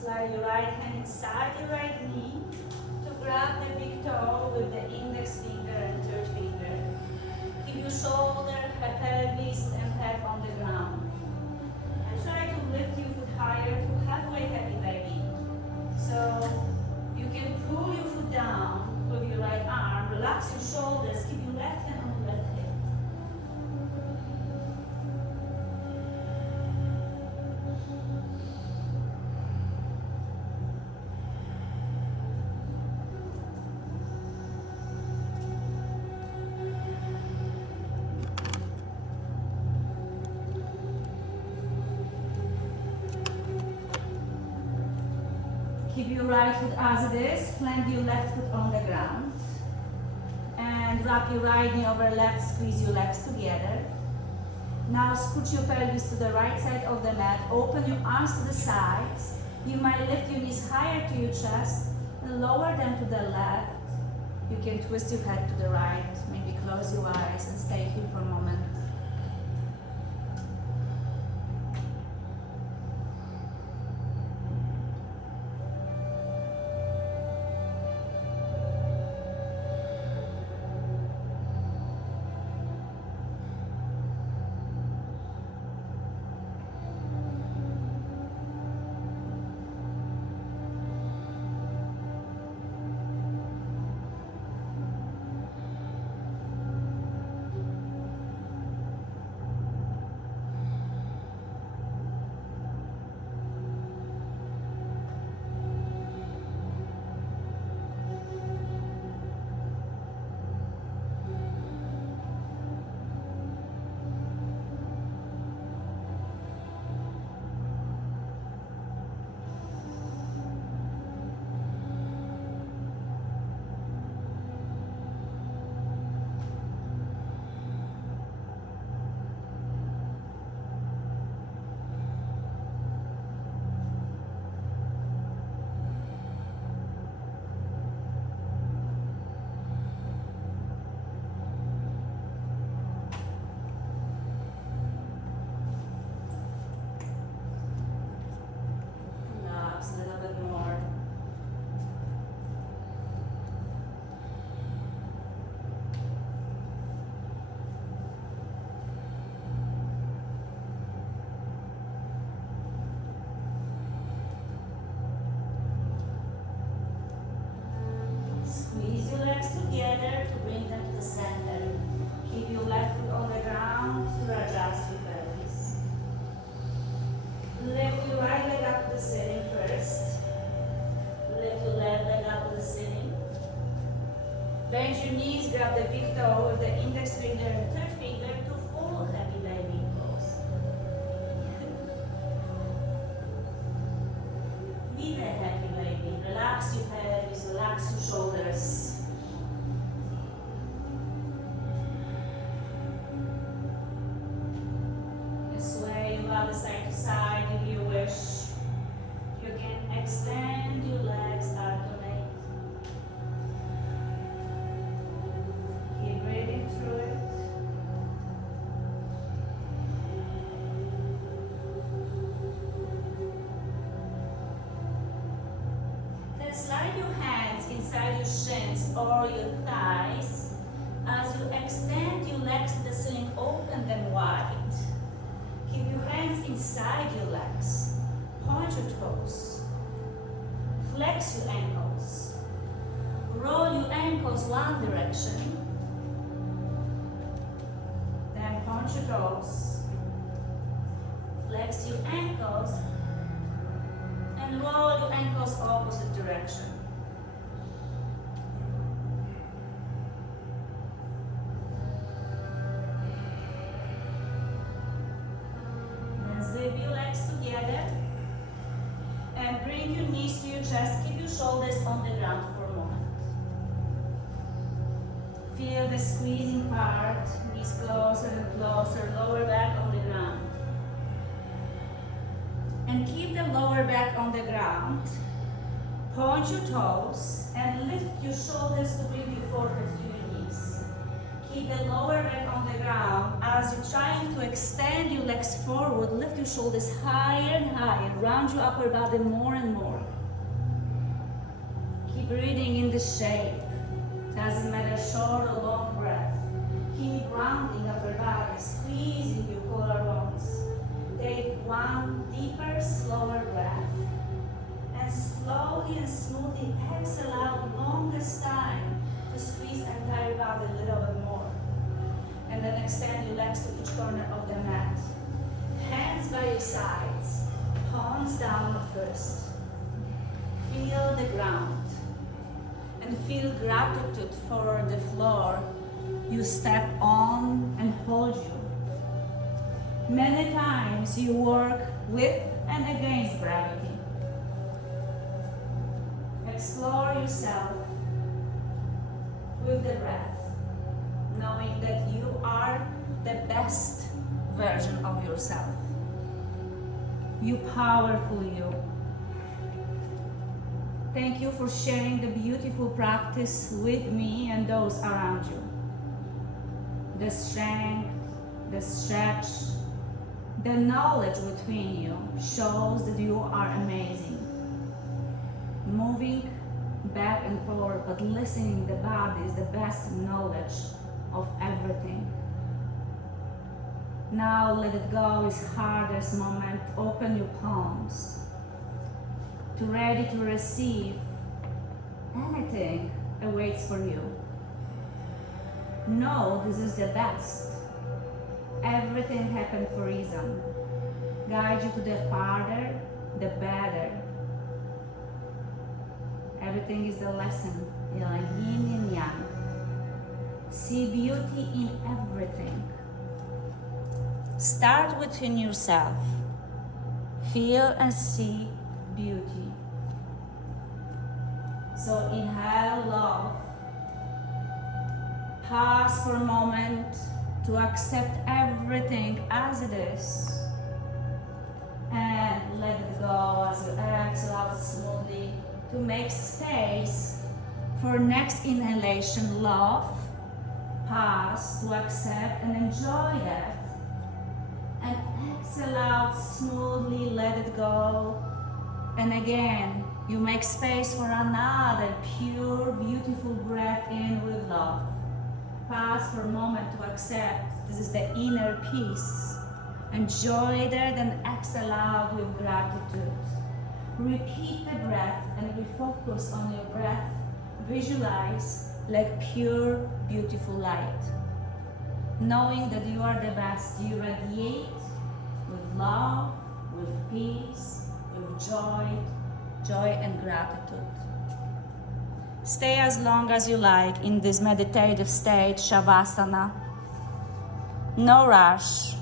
Slide your right hand inside your right knee to grab the big toe with the index finger and third finger. Keep your shoulder, pelvis, and head on the ground. And try to lift your foot higher to halfway happy baby. So you can pull your foot down with your right arm, relax your shoulders, keep your left hand on the left hip. Keep your right foot as it is, plant your left foot on the ground. And wrap your right knee over left, squeeze your legs together. Now scooch your pelvis to the right side of the mat, open your arms to the sides. You might lift your knees higher to your chest and lower them to the left. You can twist your head to the right, maybe close your eyes and stay here for a moment. Together to bring them to the center. Keep your left foot on the ground to adjust your pelvis. Lift your right leg up to the ceiling first. Lift your left leg up to the ceiling. Bend your knees, grab the big toe with the index finger and third finger to full happy baby pose. Be the happy baby. Relax your pelvis, relax your shoulders. Side to side if you wish. You can extend your legs, alternate. Keep breathing through it. inside your shins or your thighs. As you extend your legs to the ceiling, open them wide. Keep your hands inside your legs. Point your toes. Flex your ankles. Roll your ankles one direction. Then point your toes. Flex your ankles. And roll your ankles opposite direction. Zip your legs together and bring your knees to your chest. Keep your shoulders on the ground for a moment. Feel the squeezing part, knees closer and closer, lower back on the ground. And keep the lower back on the ground. Point your toes and lift your shoulders to bring your forehead to your knees. Keep the lower back on the ground. As you're trying to extend your legs forward, lift your shoulders higher and higher. Round your upper body more and more. Keep breathing in the shape. Doesn't matter short or long breath. Keep rounding upper body, squeezing your collarbones. Take one deeper, slower breath. And slowly and smoothly exhale out longest time to squeeze the entire body a little bit more. And then extend your legs to each corner of the mat. Hands by your sides, palms down at first. Feel the ground and feel gratitude for the floor you step on and hold you. Many times you work with and against gravity. Explore yourself with the breath, knowing that you are the best version of yourself. You powerful you. Thank you for sharing the beautiful practice with me and those around you. The strength, the stretch, the knowledge between you shows that you are amazing. Moving back and forward, but listening to the body is the best knowledge of everything. Now let it go is hardest moment. Open your palms to ready to receive anything awaits for you. Know this is the best. Everything happened for a reason. Guide you to the farther, the better. Everything is the lesson. Like yin and yang. See beauty in everything. Start within yourself. Feel and see beauty. So inhale love. Pause for a moment to accept everything as it is. And let it go as you exhale out smoothly to make space for next inhalation, love. Pause to accept and enjoy that. And exhale out smoothly, let it go. And again, you make space for another pure, beautiful breath in with love. Pause for a moment to accept this is the inner peace. Enjoy that and exhale out with gratitude. Repeat the breath and refocus on your breath. Visualize like pure, beautiful light. Knowing that you are the best, you radiate with love, with peace, with joy and gratitude. Stay as long as you like in this meditative state, Shavasana. No rush.